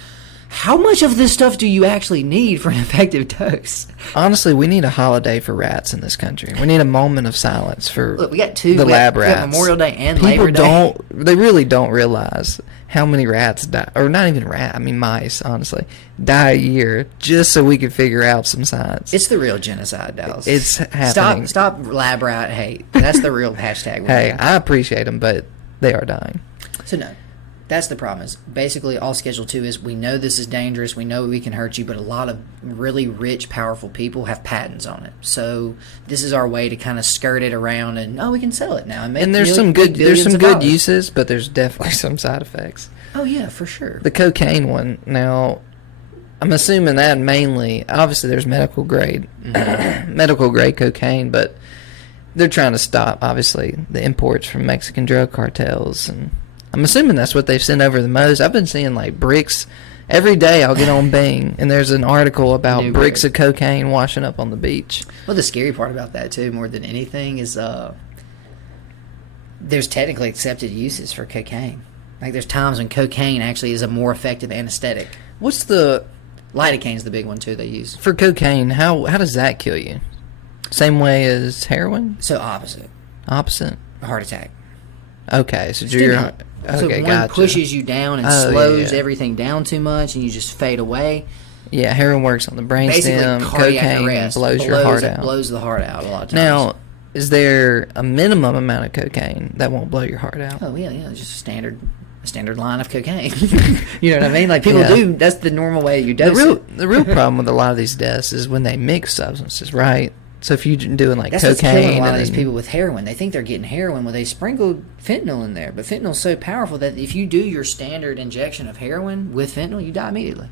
How much of this stuff do you actually need for an effective dose? Honestly, we need a holiday for rats in this country. We need a moment of silence for we got lab rats. We got Memorial Day and Labor Day. They really don't realize how many rats die, or not even mice, honestly, die a year just so we can figure out some science. It's the real genocide, Dallas. It's happening. Stop lab rat hate. That's the real hashtag. Hey, I appreciate them, but they are dying. So no. That's the problem. Is basically all Schedule 2 is, we know this is dangerous, we know we can hurt you, but a lot of really rich, powerful people have patents on it. So this is our way to kind of skirt it around, and we can sell it now. And there's some good uses, but there's definitely some side effects. Oh yeah, for sure. The cocaine one. Now, I'm assuming that mainly, obviously there's medical grade cocaine, but they're trying to stop, obviously, the imports from Mexican drug cartels, and I'm assuming that's what they've sent over the most. I've been seeing like bricks every day. I'll get on Bing, and there's an article about bricks of cocaine washing up on the beach. Well, the scary part about that too, more than anything, is there's technically accepted uses for cocaine. Like there's times when cocaine actually is a more effective anesthetic. What's the lidocaine's the big one too they use for cocaine? How does that kill you? Same way as heroin? So opposite. Opposite. A heart attack. Okay, so so one pushes you down and slows everything down too much, and you just fade away. Yeah, heroin works on the brainstem. Cocaine blows your heart out. Blows the heart out a lot of times. Now, is there a minimum amount of cocaine that won't blow your heart out? Oh yeah, it's just a standard a standard line of cocaine. You know what I mean? Like people Yeah. do. That's the normal way you dose The real problem with a lot of these deaths is when they mix substances, right? So if you're doing like That's what's killing cocaine a lot and of these then, people with heroin. They think they're getting heroin. Well, they sprinkled fentanyl in there, but fentanyl's so powerful that if you do your standard injection of heroin with fentanyl, you die immediately.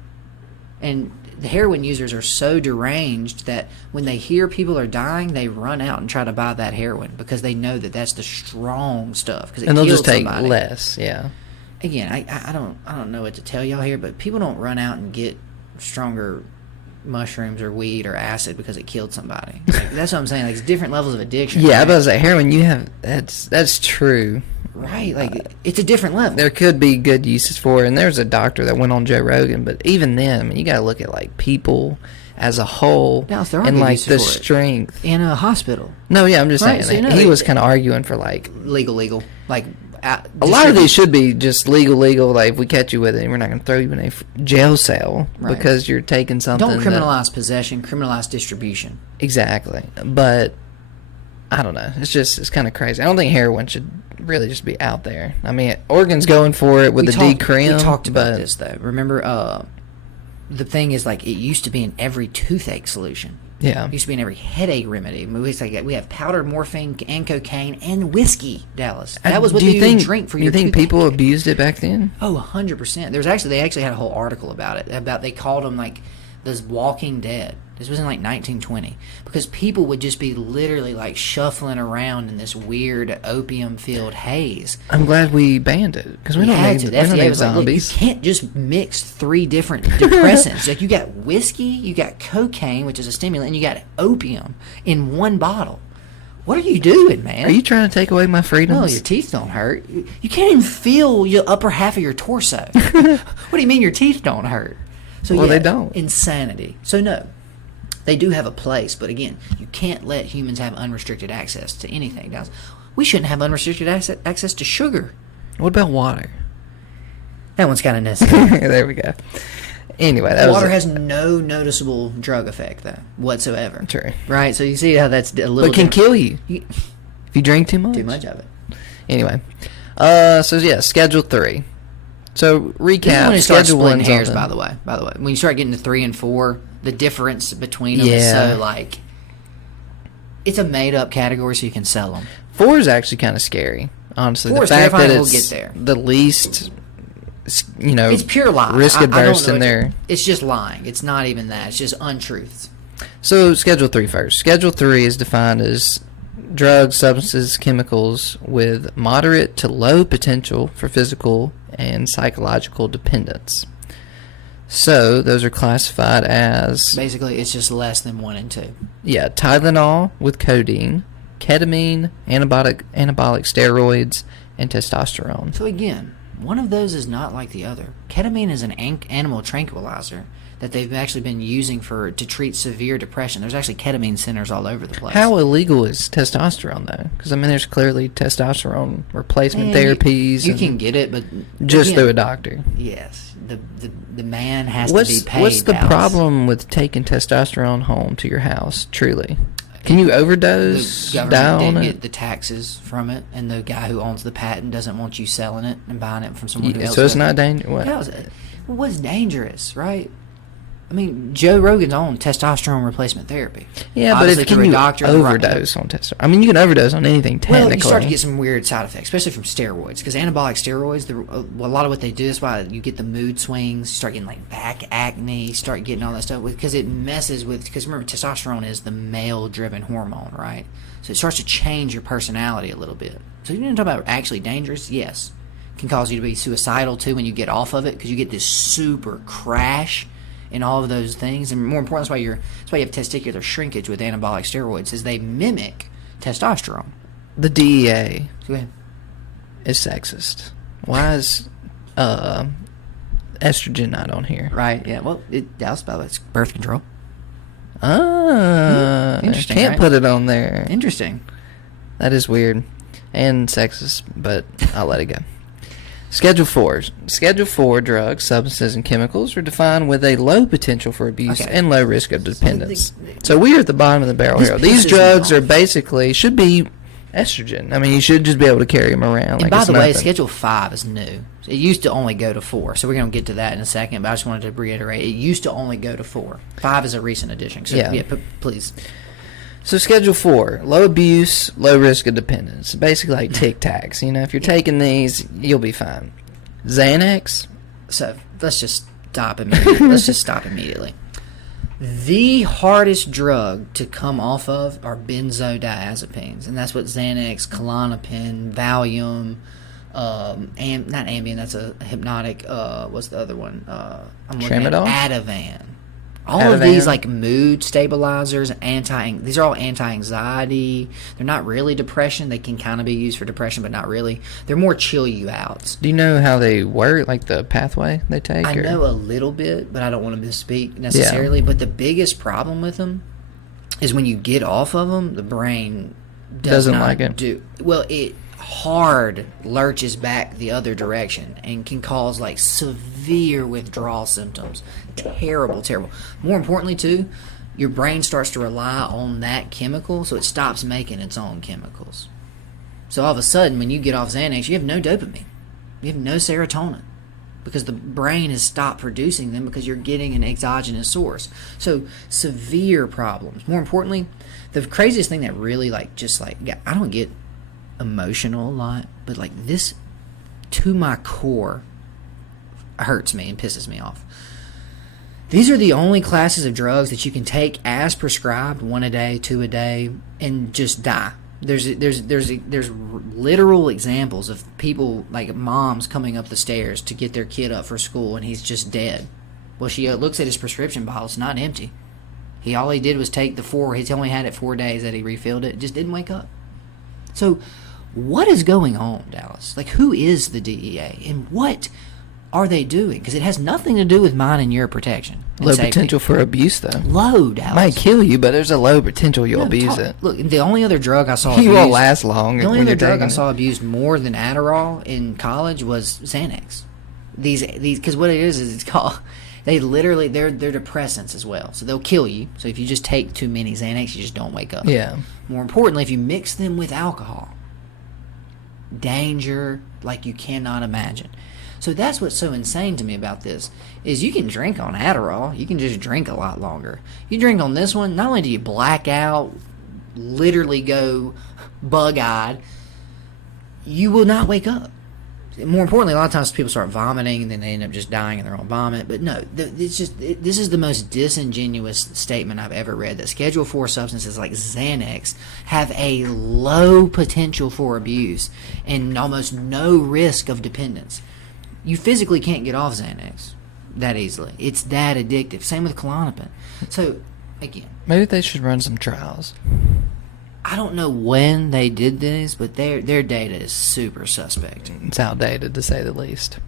And the heroin users are so deranged that when they hear people are dying, they run out and try to buy that heroin because they know that that's the strong stuff. Cause it and they'll kills just take somebody. less. Yeah. Again, I don't know what to tell y'all here, but people don't run out and get stronger mushrooms or weed or acid because it killed somebody. Like, that's what I'm saying. Like, it's different levels of addiction. Yeah, right? but as a heroin, you have that's true. Right, like it's a different level. There could be good uses for it, and there's a doctor that went on Joe Rogan, but even then, I mean, you got to look at like people as a whole Dallas, there are and good like uses the for it. strength. In a hospital, No, yeah, I'm just Right, saying so you that. know, He was kind of arguing for like legal, like a lot of these should be just legal. Like if we catch you with it, we're not going to throw you in a jail cell Right. because you're taking something. Don't that- criminalize possession, criminalize distribution. Exactly, but I don't know. It's kind of crazy. I don't think heroin should really just be out there. I mean, Oregon's going for it with the decrim. We talked about but this though. Remember, the thing is like it used to be in every toothache solution. Yeah. It used to be in every headache remedy. We have powdered morphine and cocaine and whiskey, Dallas. That was what Do they you used think, to drink for you your think toothache. people abused it back then? Oh, 100%. They actually had a whole article about it. They called them like those Walking Dead. This was in like 1920 because people would just be literally like shuffling around in this weird opium-filled haze. I'm glad we banned it because we don't had need, to. we The don't FDA need was like, look, you zombies. can't just mix 3 different depressants. Like you got whiskey, you got cocaine, which is a stimulant, and you got opium in one bottle. What are you doing, man? Are you trying to take away my freedoms? Well, your teeth don't hurt. You can't even feel your upper half of your torso. What do you mean your teeth don't hurt? So Well, yeah, they don't. Insanity. So no, they do have a place, but again, you can't let humans have unrestricted access to anything. Now, we shouldn't have unrestricted access to sugar. What about water? That one's kind of necessary. There we go. Anyway, that Water was has no noticeable drug effect, though, whatsoever. true. Right? So you see how that's a little But can different. kill you You- if you drink too much. Too much of it. Anyway, so yeah, Schedule 3. So recap. This is when it starts Schedule splitting 1's hairs, on by the way. When you start getting to 3 and 4, the difference between them is Yeah. so, like, it's a made-up category so you can sell them. 4 is actually kind of scary, honestly. 4 The is fact terrifying, that we'll it's get there. the least, It's pure lie. risk I don't adverse know in what to- there. It's just lying. It's not even that. It's just untruths. So Schedule 3 first. Schedule 3 is defined as drugs, substances, chemicals with moderate to low potential for physical and psychological dependence. So those are classified as Basically, it's just less than 1 and 2. Tylenol with codeine, ketamine, anabolic steroids, and testosterone. So again, one of those is not like the other. Ketamine is an animal tranquilizer that they've actually been using to treat severe depression. There's actually ketamine centers all over the place. How illegal is testosterone though? Because I mean, there's clearly testosterone replacement Man, therapies. You and can get it, but just again, through a doctor. Yes, the man has to What's be paid. what's the Dallas. problem with taking testosterone home to your house? Truly, can you overdose? The government Die on didn't it? get the taxes from it, and the guy who owns the patent doesn't want you selling it and buying it from someone Yeah, else. so it's not dangerous. What? What's dangerous, right? I mean, Joe Rogan's on testosterone replacement therapy. Yeah, but Obviously if can through a you doctor, overdose on testosterone? I mean, you can overdose on anything technically. Well, you start to get some weird side effects, especially from steroids. Because anabolic steroids, a lot of what they do is why you get the mood swings, you start getting like back acne, you start getting all that stuff. Because it messes with, because remember, testosterone is the male-driven hormone, right? So it starts to change your personality a little bit. So you didn't talk about actually dangerous, yes. It can cause you to be suicidal too when you get off of it, because you get this super crash in all of those things. And more important, that's why you have testicular shrinkage with anabolic steroids, is they mimic testosterone. The DEA Go ahead. is sexist. Why is estrogen not on here? Right, yeah. Well, that's by the way, it's birth control. Interesting, Can't right? put it on there. Interesting. That is weird and sexist, but I'll let it go. Schedule 4. Schedule 4 drugs, substances, and chemicals are defined with a low potential for abuse Okay. and low risk of dependence. So we are at the bottom of the barrel This here. These pisses me drugs off. are basically, should be estrogen. I mean, you should just be able to carry them around. And like by it's the way, nothing. Schedule 5 is new. It used to only go to 4. So we're going to get to that in a second, but I just wanted to reiterate. It used to only go to 4. 5 is a recent addition. So, yeah please. So Schedule 4, low abuse, low risk of dependence. Basically like Tic Tacs. If you're taking these, you'll be fine. Xanax. So let's just stop immediately. The hardest drug to come off of are benzodiazepines, and that's what Xanax, Klonopin, Valium, not Ambien. That's a hypnotic. What's the other one? I'm looking at Tramadol? Ativan. All of these like mood stabilizers, these are all anti-anxiety. They're not really depression. They can kind of be used for depression, but not really. They're more chill you outs. Do you know how they work, like the pathway they take? I know a little bit, but I don't want to misspeak necessarily. Yeah. But the biggest problem with them is when you get off of them, the brain doesn't like it. It hard lurches back the other direction and can cause like severe withdrawal symptoms. Terrible. More importantly too, your brain starts to rely on that chemical, so it stops making its own chemicals. So all of a sudden when you get off Xanax, you have no dopamine, you have no serotonin, because the brain has stopped producing them because you're getting an exogenous source. So severe problems. More importantly, the craziest thing that really I don't get emotional a lot, but like this to my core hurts me and pisses me off. These are the only classes of drugs that you can take as prescribed, 1 a day, 2 a day, and just die. There's literal examples of people, like moms coming up the stairs to get their kid up for school and he's just dead. Well, she looks at his prescription bottle, it's not empty. All he did was take the 4, he's only had it 4 days that he refilled it, just didn't wake up. So what is going on, Dallas? Like, who is the DEA and what are they doing? Because it has nothing to do with mine and your protection. Low potential for abuse, though. Low, Dallas. Might kill you, but there's a low potential you'll abuse it. Look, the only other drug I saw you won't last long. The only other drug I saw abused more than Adderall in college was Xanax. These because what it is it's called. They're depressants as well, so they'll kill you. So if you just take too many Xanax, you just don't wake up. Yeah. More importantly, if you mix them with alcohol, danger like you cannot imagine. So that's what's so insane to me about this, is you can drink on Adderall, you can just drink a lot longer. You drink on this one, not only do you black out, literally go bug-eyed, you will not wake up. More importantly, a lot of times people start vomiting and then they end up just dying in their own vomit. But no, this is the most disingenuous statement I've ever read, that Schedule 4 substances like Xanax have a low potential for abuse and almost no risk of dependence. You physically can't get off Xanax that easily. It's that addictive. Same with Klonopin. So, again, maybe they should run some trials. I don't know when they did this, but their data is super suspect. It's outdated, to say the least.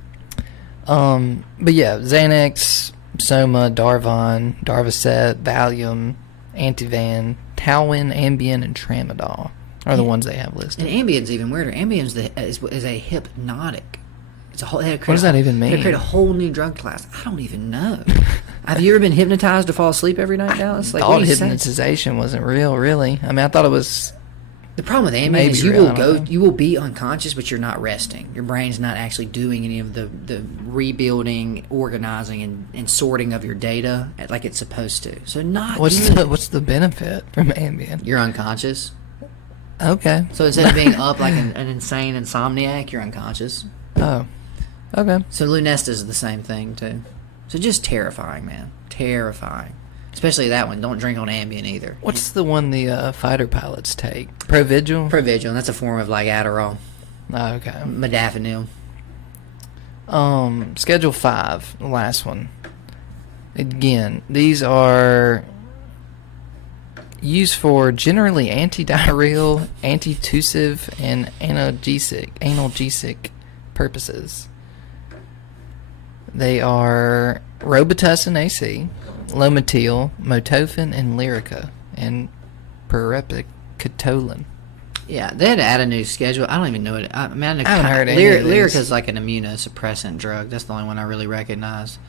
But yeah, Xanax, Soma, Darvon, Darvocet, Valium, Ativan, Talwin, Ambien, and Tramadol are the ones they have listed. And Ambien's even weirder. Ambien's is a hypnotic. What does that even mean? They create a whole new drug class. I don't even know. Have you ever been hypnotized to fall asleep every night, Dallas? I thought hypnotization wasn't real, really. I mean, I thought it was. The problem with Ambien is you will be unconscious, but you're not resting. Your brain's not actually doing any of the rebuilding, organizing, and sorting of your data like it's supposed to. So what's the benefit from Ambien? You're unconscious. Okay. So instead of being up like an insane insomniac, you're unconscious. Oh. Okay. So Lunesta is the same thing too. So just terrifying, man. Terrifying. Especially that one. Don't drink on Ambien either. What's the one the fighter pilots take? Provigil? Provigil. That's a form of like Adderall. Oh, okay. Modafinil. Schedule 5, the last one. Again, these are used for generally antidiarrheal, antitussive, and analgesic purposes. They are Robitussin AC, Lomotil, Motofen, and Lyrica, and Pyrepicatolin. Yeah, they had to add a new schedule. I don't even know it. I haven't heard any of these. Lyrica is like an immunosuppressant drug. That's the only one I really recognize.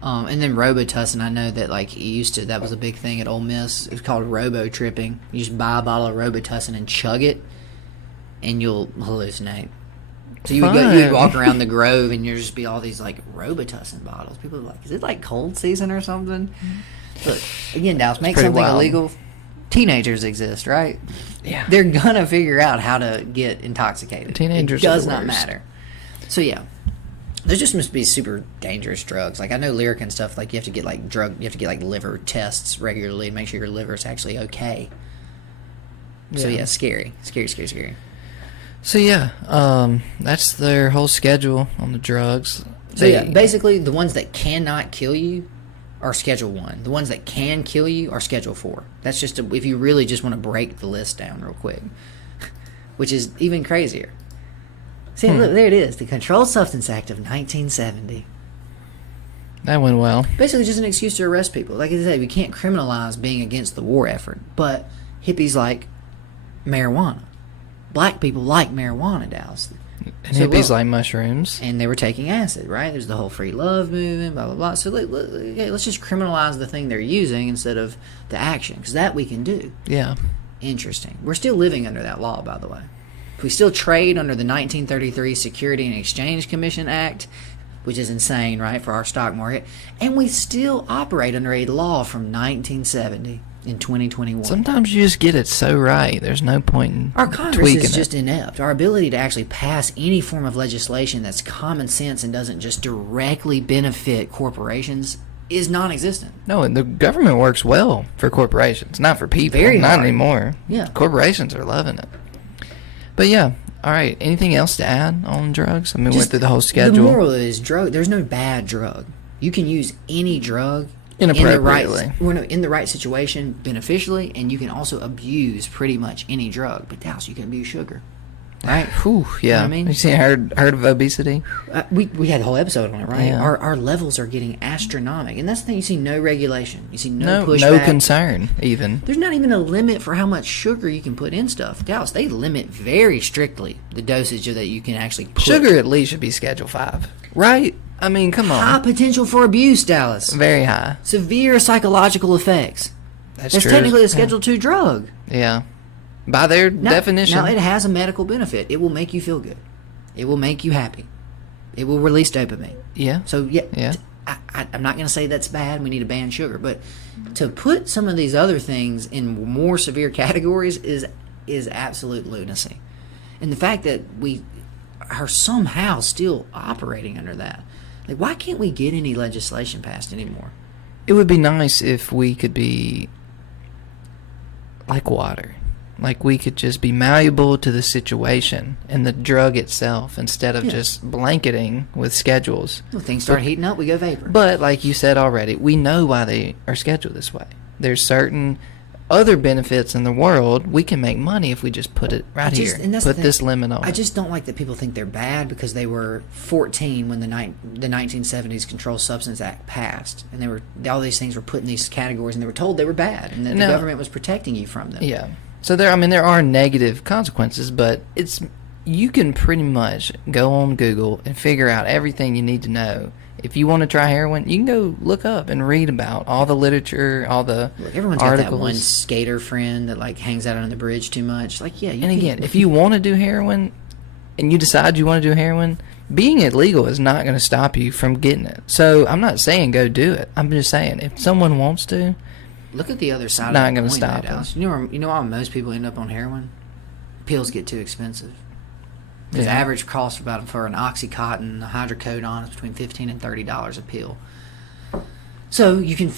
And then Robitussin, I know that like that was a big thing at Ole Miss. It was called robo-tripping. You just buy a bottle of Robitussin and chug it, and you'll hallucinate. So you would walk around the Grove and there'd just be all these like Robitussin bottles. People are like, is it like cold season or something? Look, again, Dallas, make something wild. illegal. Teenagers exist, right? Yeah. They're gonna figure out how to get intoxicated. Teenagers it does are the not worst. matter. So yeah, there just must be super dangerous drugs. Like I know Lyric and stuff. Like you have to get like liver tests regularly to make sure your liver is actually okay. So yeah, scary. So yeah, that's their whole schedule on the drugs. So yeah, basically the ones that cannot kill you are Schedule 1. The ones that can kill you are Schedule 4. That's just if you really just want to break the list down real quick, which is even crazier. See, look, there it is. The Controlled Substance Act of 1970. That went well. Basically just an excuse to arrest people. Like I said, we can't criminalize being against the war effort, but hippies like marijuana. Black people like marijuana, Dallas. And So, hippies look, like mushrooms. and they were taking acid, right? There's the whole free love movement, blah, blah, blah. So let's just criminalize the thing they're using instead of the action, because that we can do. Yeah. Interesting. We're still living under that law, by the way. We still trade under the 1933 Security and Exchange Commission Act, which is insane, right, for our stock market. And we still operate under a law from 1970 in 2021. Sometimes you just get it so right. There's no point in Our Congress tweaking is just it. inept. Our ability to actually pass any form of legislation that's common sense and doesn't just directly benefit corporations is non-existent. No, and the government works well for corporations, not for people. Very not hard. anymore. Yeah. Corporations are loving it. But yeah, all right. Anything else to add on drugs? I mean, we went Just through the whole The schedule. moral is there's no bad drug. You can use any drug Inappropriately. in the right situation beneficially, and you can also abuse pretty much any drug. But Dallas, you can abuse sugar, right? Whew, yeah. what I mean? You seen, heard of obesity? We had a whole episode on it, right? Yeah. Our levels are getting astronomical, and that's the thing. You see no regulation. You see no No pushback. concern, even. There's not even a limit for how much sugar you can put in stuff. Dallas, they limit very strictly the dosage that you can actually put. Sugar at least should be Schedule 5, right? I mean, come on. High potential for abuse, Dallas. Very high. Severe psychological effects. That's true. technically a Schedule 2 drug. Yeah. By their definition. Now, it has a medical benefit. It will make you feel good. It will make you happy. It will release dopamine. Yeah. So, Yeah. I'm not going to say that's bad. We need to ban sugar. But to put some of these other things in more severe categories is absolute lunacy. And the fact that we are somehow still operating under that. Like, why can't we get any legislation passed anymore? It would be nice if we could be like water. Like we could just be malleable to the situation and the drug itself instead of just blanketing with schedules. When things start heating up, we go vapor. But like you said already, we know why they are scheduled this way. There's certain other benefits in the world. We can make money if we just put it right here. And that's the Put thing. this limit on I it. just don't like that people think they're bad because they were 14 when the 1970s Controlled Substance Act passed, and they were all these things were put in these categories, and they were told they were bad, and that the No. government was protecting you from them. Yeah. So there are negative consequences, but you can pretty much go on Google and figure out everything you need to know. If you want to try heroin, you can go look up and read about all the literature, all the Look, everyone's articles. got that one skater friend that like hangs out on the bridge too much. Like, yeah. And again, if you want to do heroin and you decide you want to do heroin, being illegal is not going to stop you from getting it. So I'm not saying go do it. I'm just saying if someone wants to, look at the other side not of the gonna coin, stop though, Dallas. them. You know why most people end up on heroin? Pills get too expensive. The Yeah. average cost for an Oxycontin, a hydrocodone is between $15 and $30 a pill. So you can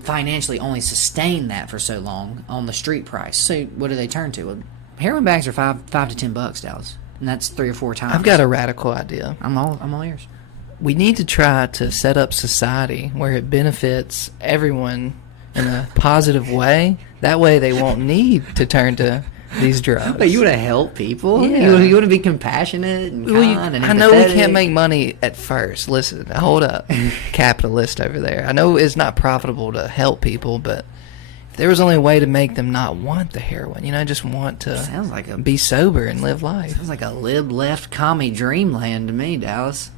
financially only sustain that for so long on the street price. So what do they turn to? Well, heroin bags are $5 to $10, Dallas, and that's 3 or 4 times. I've got a radical idea. I'm all ears. We need to try to set up society where it benefits everyone in a positive way. That way they won't need to turn to these drugs. But you want to help people? Yeah. You want to be compassionate and kind and I know we empathetic? can't make money at first. Listen, hold up, capitalist over there. I know it's not profitable to help people, but if there was only a way to make them not want the heroin, just want to Sounds like a be sober and live life. sounds like a lib-left commie dreamland to me, Dallas.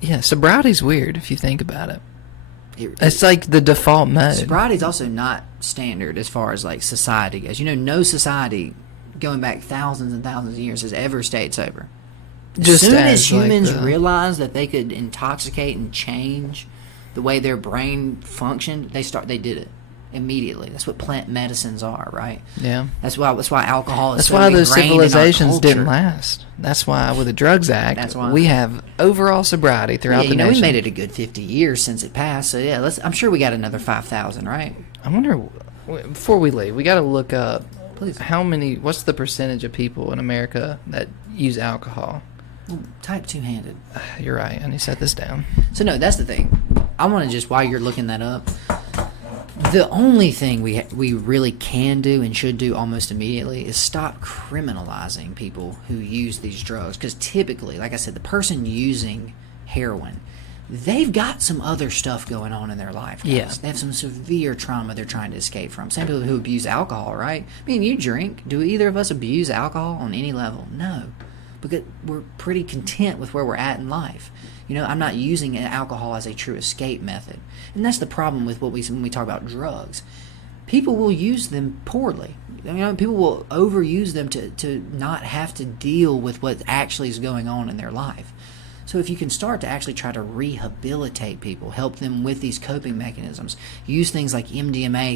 Yeah, sobriety's weird if you think about it. It- It's like the default mode. Sobriety is also not standard as far as like society goes. No society going back thousands and thousands of years, has ever stayed sober. Just as soon as, as humans like, realized that they could intoxicate and change the way their brain functioned, they did it immediately. That's what plant medicines are, right? Yeah. That's why alcohol is That's so why those ingrained in our civilizations didn't culture. last. That's why with the Drugs Act, That's why. we have overall sobriety throughout Yeah, the nation. we made it a good 50 years since it passed. So yeah, I'm sure we got another 5,000, right? I wonder, before we leave, we got to look up Please. what's the percentage of people in America that use alcohol? Type two-handed. You're right. I need to set this down. So no, that's the thing. I want to just, while you're looking that up, the only thing we really can do and should do almost immediately is stop criminalizing people who use these drugs. Because typically, like I said, the person using heroin, they've got some other stuff going on in their life. Guys. Yeah. They have some severe trauma they're trying to escape from. Same people who abuse alcohol, right? I mean, you drink. Do either of us abuse alcohol on any level? No. Because we're pretty content with where we're at in life. You know, I'm not using alcohol as a true escape method. And that's the problem with when we talk about drugs. People will use them poorly. You know, people will overuse them to not have to deal with what actually is going on in their life. So if you can start to actually try to rehabilitate people, help them with these coping mechanisms, use things like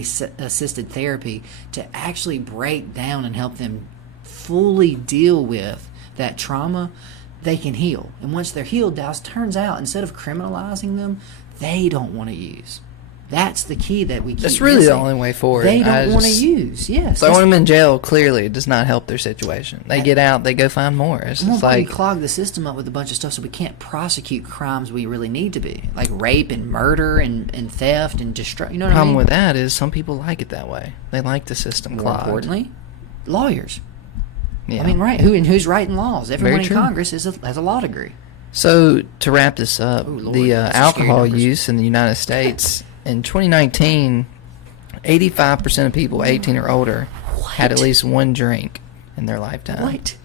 MDMA-assisted therapy to actually break down and help them fully deal with that trauma, they can heal. And once they're healed, Dallas, turns out, instead of criminalizing them, they don't want to use. That's the key that we keep That's really missing. the only way forward. They don't want to use. Yes. Throwing them in jail clearly does not help their situation. They get out, they go find more. It's Well, just like, we clog the system up with a bunch of stuff so we can't prosecute crimes we really need to be. Like rape and murder and theft and destruction. You know what I problem mean? with that is some people like it that way. They like the system More clogged. importantly, lawyers. Yeah. I mean, right? Who's writing laws? Everyone in true. Congress has a law degree. So to wrap this up, Ooh, Lord, the that's some scary alcohol numbers. use in the United States in 2019, 85% of people 18 or older had at What? least one drink in their lifetime. What?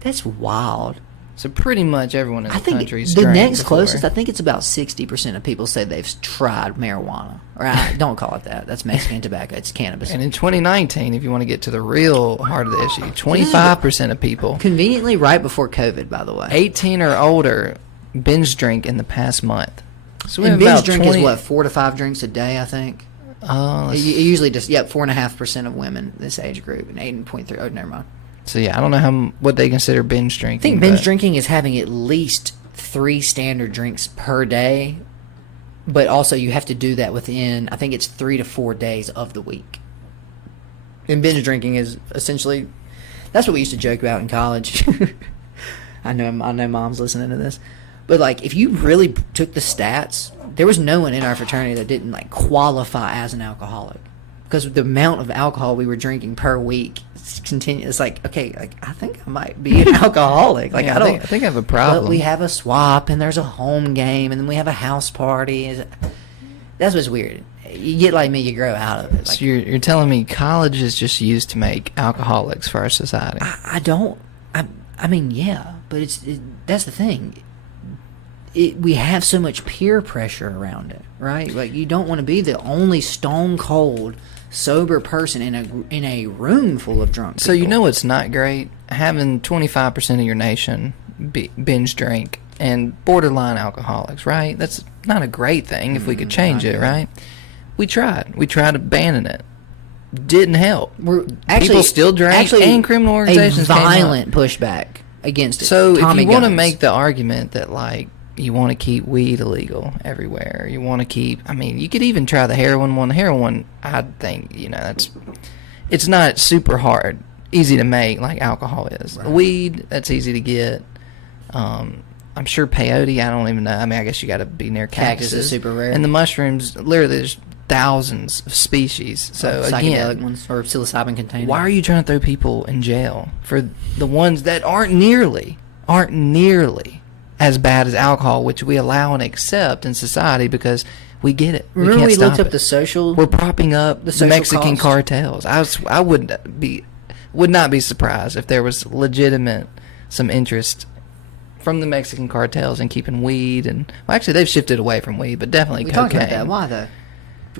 That's wild. So pretty much everyone in the I think country's the drank next before. closest, I think it's about 60% of people say they've tried marijuana. Or don't call it that. That's Mexican tobacco. It's cannabis. And in 2019, if you want to get to the real heart of the issue, 25% of people Conveniently right before COVID, by the way. 18 or older binge drink in the past month. So we And have binge about drink 20, is what, 4 to 5 drinks a day, I think? It usually just, 4.5% of women this age group, and 8.3. Oh, never mind. So yeah, I don't know what they consider binge drinking. I think binge but- drinking is having at least 3 standard drinks per day, but also you have to do that within, I think it's 3 to 4 days of the week. And binge drinking is essentially, that's what we used to joke about in college. I know mom's listening to this, but like if you really took the stats, there was no one in our fraternity that didn't like qualify as an alcoholic because the amount of alcohol we were drinking per week. It's like, okay, like I think I might be an alcoholic. Like Yeah, I think I have a problem. But we have a swap, and there's a home game, and then we have a house party. That's what's weird. You get like me, you grow out of it. Like, So you're telling me college is just used to make alcoholics for our society? I don't. I mean, yeah, but that's the thing. We have so much peer pressure around it, right? Like you don't want to be the only stone cold sober person in a room full of drunk people. So you know what's not great? Having 25% of your nation binge drink and borderline alcoholics, right? That's not a great thing if we could change it, right? We tried banning it. Didn't help. People still drank, and criminal organizations a came up. violent pushback against it. So Tommy if you want to guns. make the argument that like you want to keep weed illegal everywhere, you want to keep, I mean, you could even try the heroin one. The heroin one, I think, it's not super hard, easy to make like alcohol is. Right. Weed, that's easy to get. I'm sure peyote, I don't even know. I mean, I guess you got to be near Cactus cactuses. is super rare. And the mushrooms, literally there's thousands of species. So psychedelic again, ones or psilocybin containing. why are you trying to throw people in jail for the ones that aren't nearly as bad as alcohol, which we allow and accept in society because we get it. Remember can't we stop looked up it. the social. We're propping up the social Mexican cost. cartels. I would not be surprised if there was some interest from the Mexican cartels in keeping weed and, well, actually they've shifted away from weed, but definitely we cocaine. talked about that. Why though?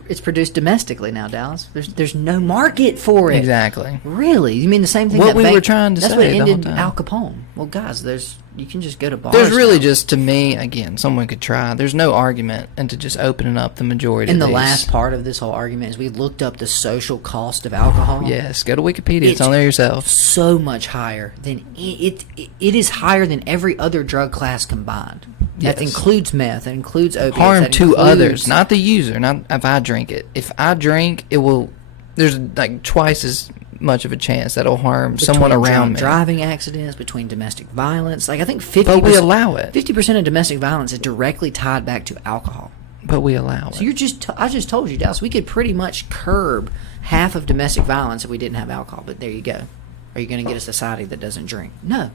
it's produced domestically now, Dallas. There's no market for it. Exactly. Really? You mean the same thing? What that we were trying to that's say what the whole ended time. Al Capone. Well, guys, you can just go to bars. There's really now. just, to me, again, someone could try. There's no argument into just opening up the majority And of the these. last part of this whole argument is we looked up the social cost of alcohol. Yes, go to Wikipedia. It's on there yourself. So much higher than it is higher than every other drug class combined. That Yes. includes meth. That includes opiates. Harm that to includes- others, not the user. Not if I drink it. If I drink, it will. There's like twice as much of a chance that it'll harm someone between around drunk me. driving accidents, between domestic violence. Like I think 50%. But we allow it. 50% of domestic violence is directly tied back to alcohol. But we allow it. So I just told you, Dallas, we could pretty much curb half of domestic violence if we didn't have alcohol. But there you go. Are you going to get a society that doesn't drink? No,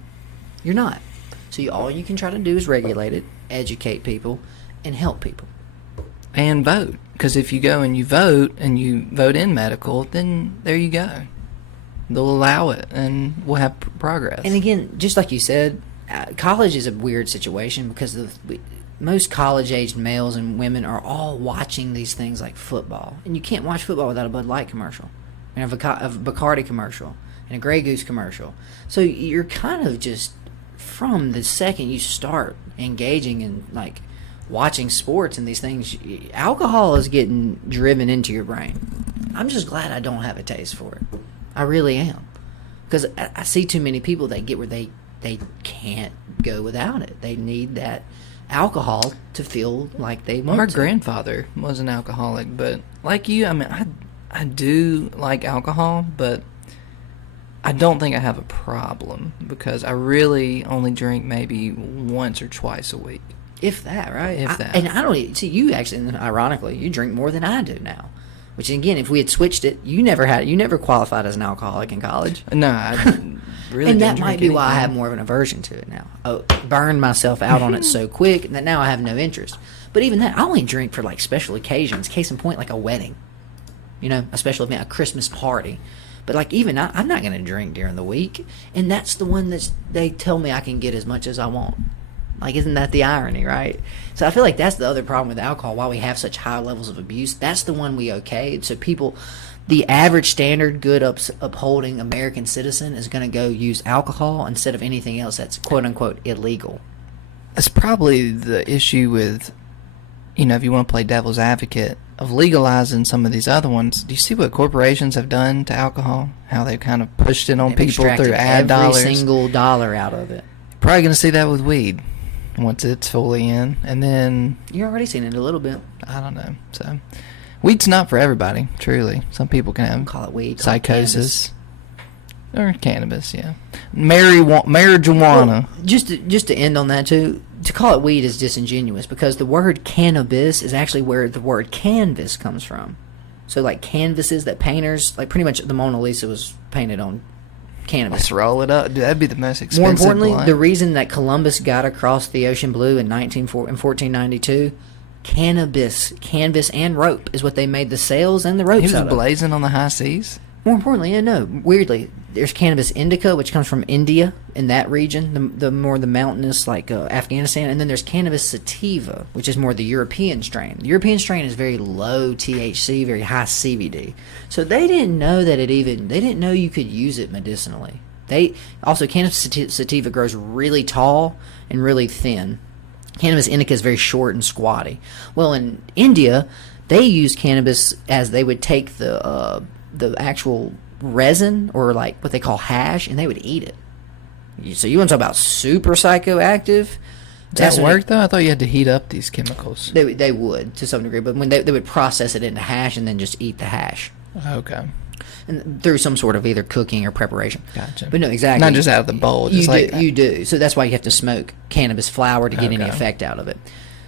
you're not. So all you can try to do is regulate it, educate people, and help people. And vote. Because if you go and you vote in medical, then there you go. They'll allow it, and we'll have progress. And again, just like you said, college is a weird situation because most college-aged males and women are all watching these things like football. And you can't watch football without a Bud Light commercial, and a Bacardi commercial, and a Grey Goose commercial. So you're kind of just, from the second you start engaging in, like, watching sports and these things, alcohol is getting driven into your brain. I'm just glad I don't have a taste for it. I really am. Because I see too many people that get where they can't go without it. They need that alcohol to feel like they want My to. grandfather was an alcoholic, but like you, I mean, I do like alcohol, but I don't think I have a problem because I really only drink maybe once or twice a week. If that, right? If that. And I don't see you actually. Ironically, you drink more than I do now. Which again, if we had switched it, you never qualified as an alcoholic in college. No, I really. And didn't that might drink be why I anything. have more of an aversion to it now. Oh, burned myself out on it so quick that now I have no interest. But even that, I only drink for like special occasions. Case in point, like a wedding, a special event, a Christmas party. But like even I'm not going to drink during the week, and that's the one that they tell me I can get as much as I want. Like, isn't that the irony, right? So I feel like that's the other problem with alcohol. Why we have such high levels of abuse, that's the one we okayed. So people, the average standard, good upholding American citizen is going to go use alcohol instead of anything else that's quote-unquote illegal. That's probably the issue with, if you want to play devil's advocate, of legalizing some of these other ones. Do you see what corporations have done to alcohol? How they've kind of pushed it on They've people extracted through ad every dollars. single dollar out of it. Probably going to see that with weed once it's fully in. And then, You're already seeing it a little bit. I don't know. So, weed's not for everybody, truly. Some people can have Call it weed. Call it psychosis. Or cannabis, yeah. Marijuana. Well, just to end on that too, to call it weed is disingenuous because the word cannabis is actually where the word canvas comes from. So like canvases that painters, like pretty much the Mona Lisa was painted on cannabis. Let's roll it up. Dude, that'd be the most expensive More importantly, blunt. the reason that Columbus got across the ocean blue in 1492, cannabis, canvas, and rope is what they made the sails and the ropes He was out of. blazing on the high seas. More importantly, weirdly, there's cannabis indica, which comes from India in that region, the more the mountainous, like Afghanistan, and then there's cannabis sativa, which is more the European strain. The European strain is very low THC, very high CBD. So they didn't know they didn't know you could use it medicinally. Cannabis sativa grows really tall and really thin. Cannabis indica is very short and squatty. Well, in India, they use cannabis as they would take the actual resin, or like what they call hash, and they would eat it. So you want to talk about super psychoactive? Does that work, though? I thought you had to heat up these chemicals. They would, to some degree, but when they would process it into hash and then just eat the hash. Okay. And through some sort of either cooking or preparation. Gotcha. But no, exactly. Not just out of the bowl. Just You do. So that's why you have to smoke cannabis flower to get any effect out of it.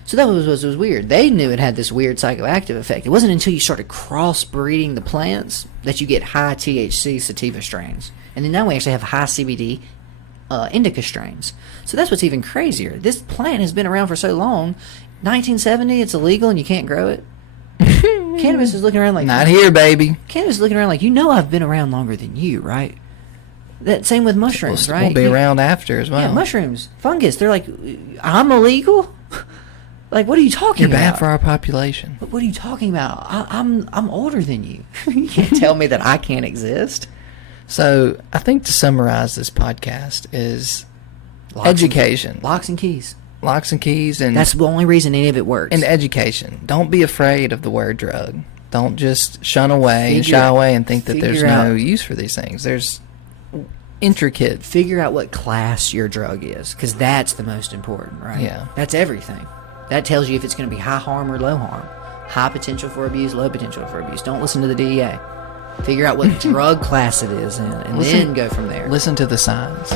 So that was weird. They knew it had this weird psychoactive effect. It wasn't until you started crossbreeding the plants that you get high THC sativa strains. And then now we actually have high CBD indica strains. So that's what's even crazier. This plant has been around for so long. 1970, it's illegal and you can't grow it. Cannabis is looking around like... Not here, baby. Cannabis is looking around like, I've been around longer than you, right? That same with mushrooms, right? We'll be around after as well. Yeah, mushrooms, fungus. They're like, I'm illegal? Like, what are you talking You're about? bad for our population. What are you talking about? I'm older than you. You can't tell me that I can't exist. So I think to summarize this podcast is Locks education. Locks and keys. Locks and keys. And That's the only reason any of it works. and education. Don't be afraid of the word drug. Don't just shun away and Figure- shy away and think that there's figure no out- use for these things. There's intricate. Figure out what class your drug is, because that's the most important, right? Yeah. That's everything. That tells you if it's going to be high harm or low harm. High potential for abuse, low potential for abuse. Don't listen to the DEA. Figure out what drug class it is in, and then go from there. Listen to the signs.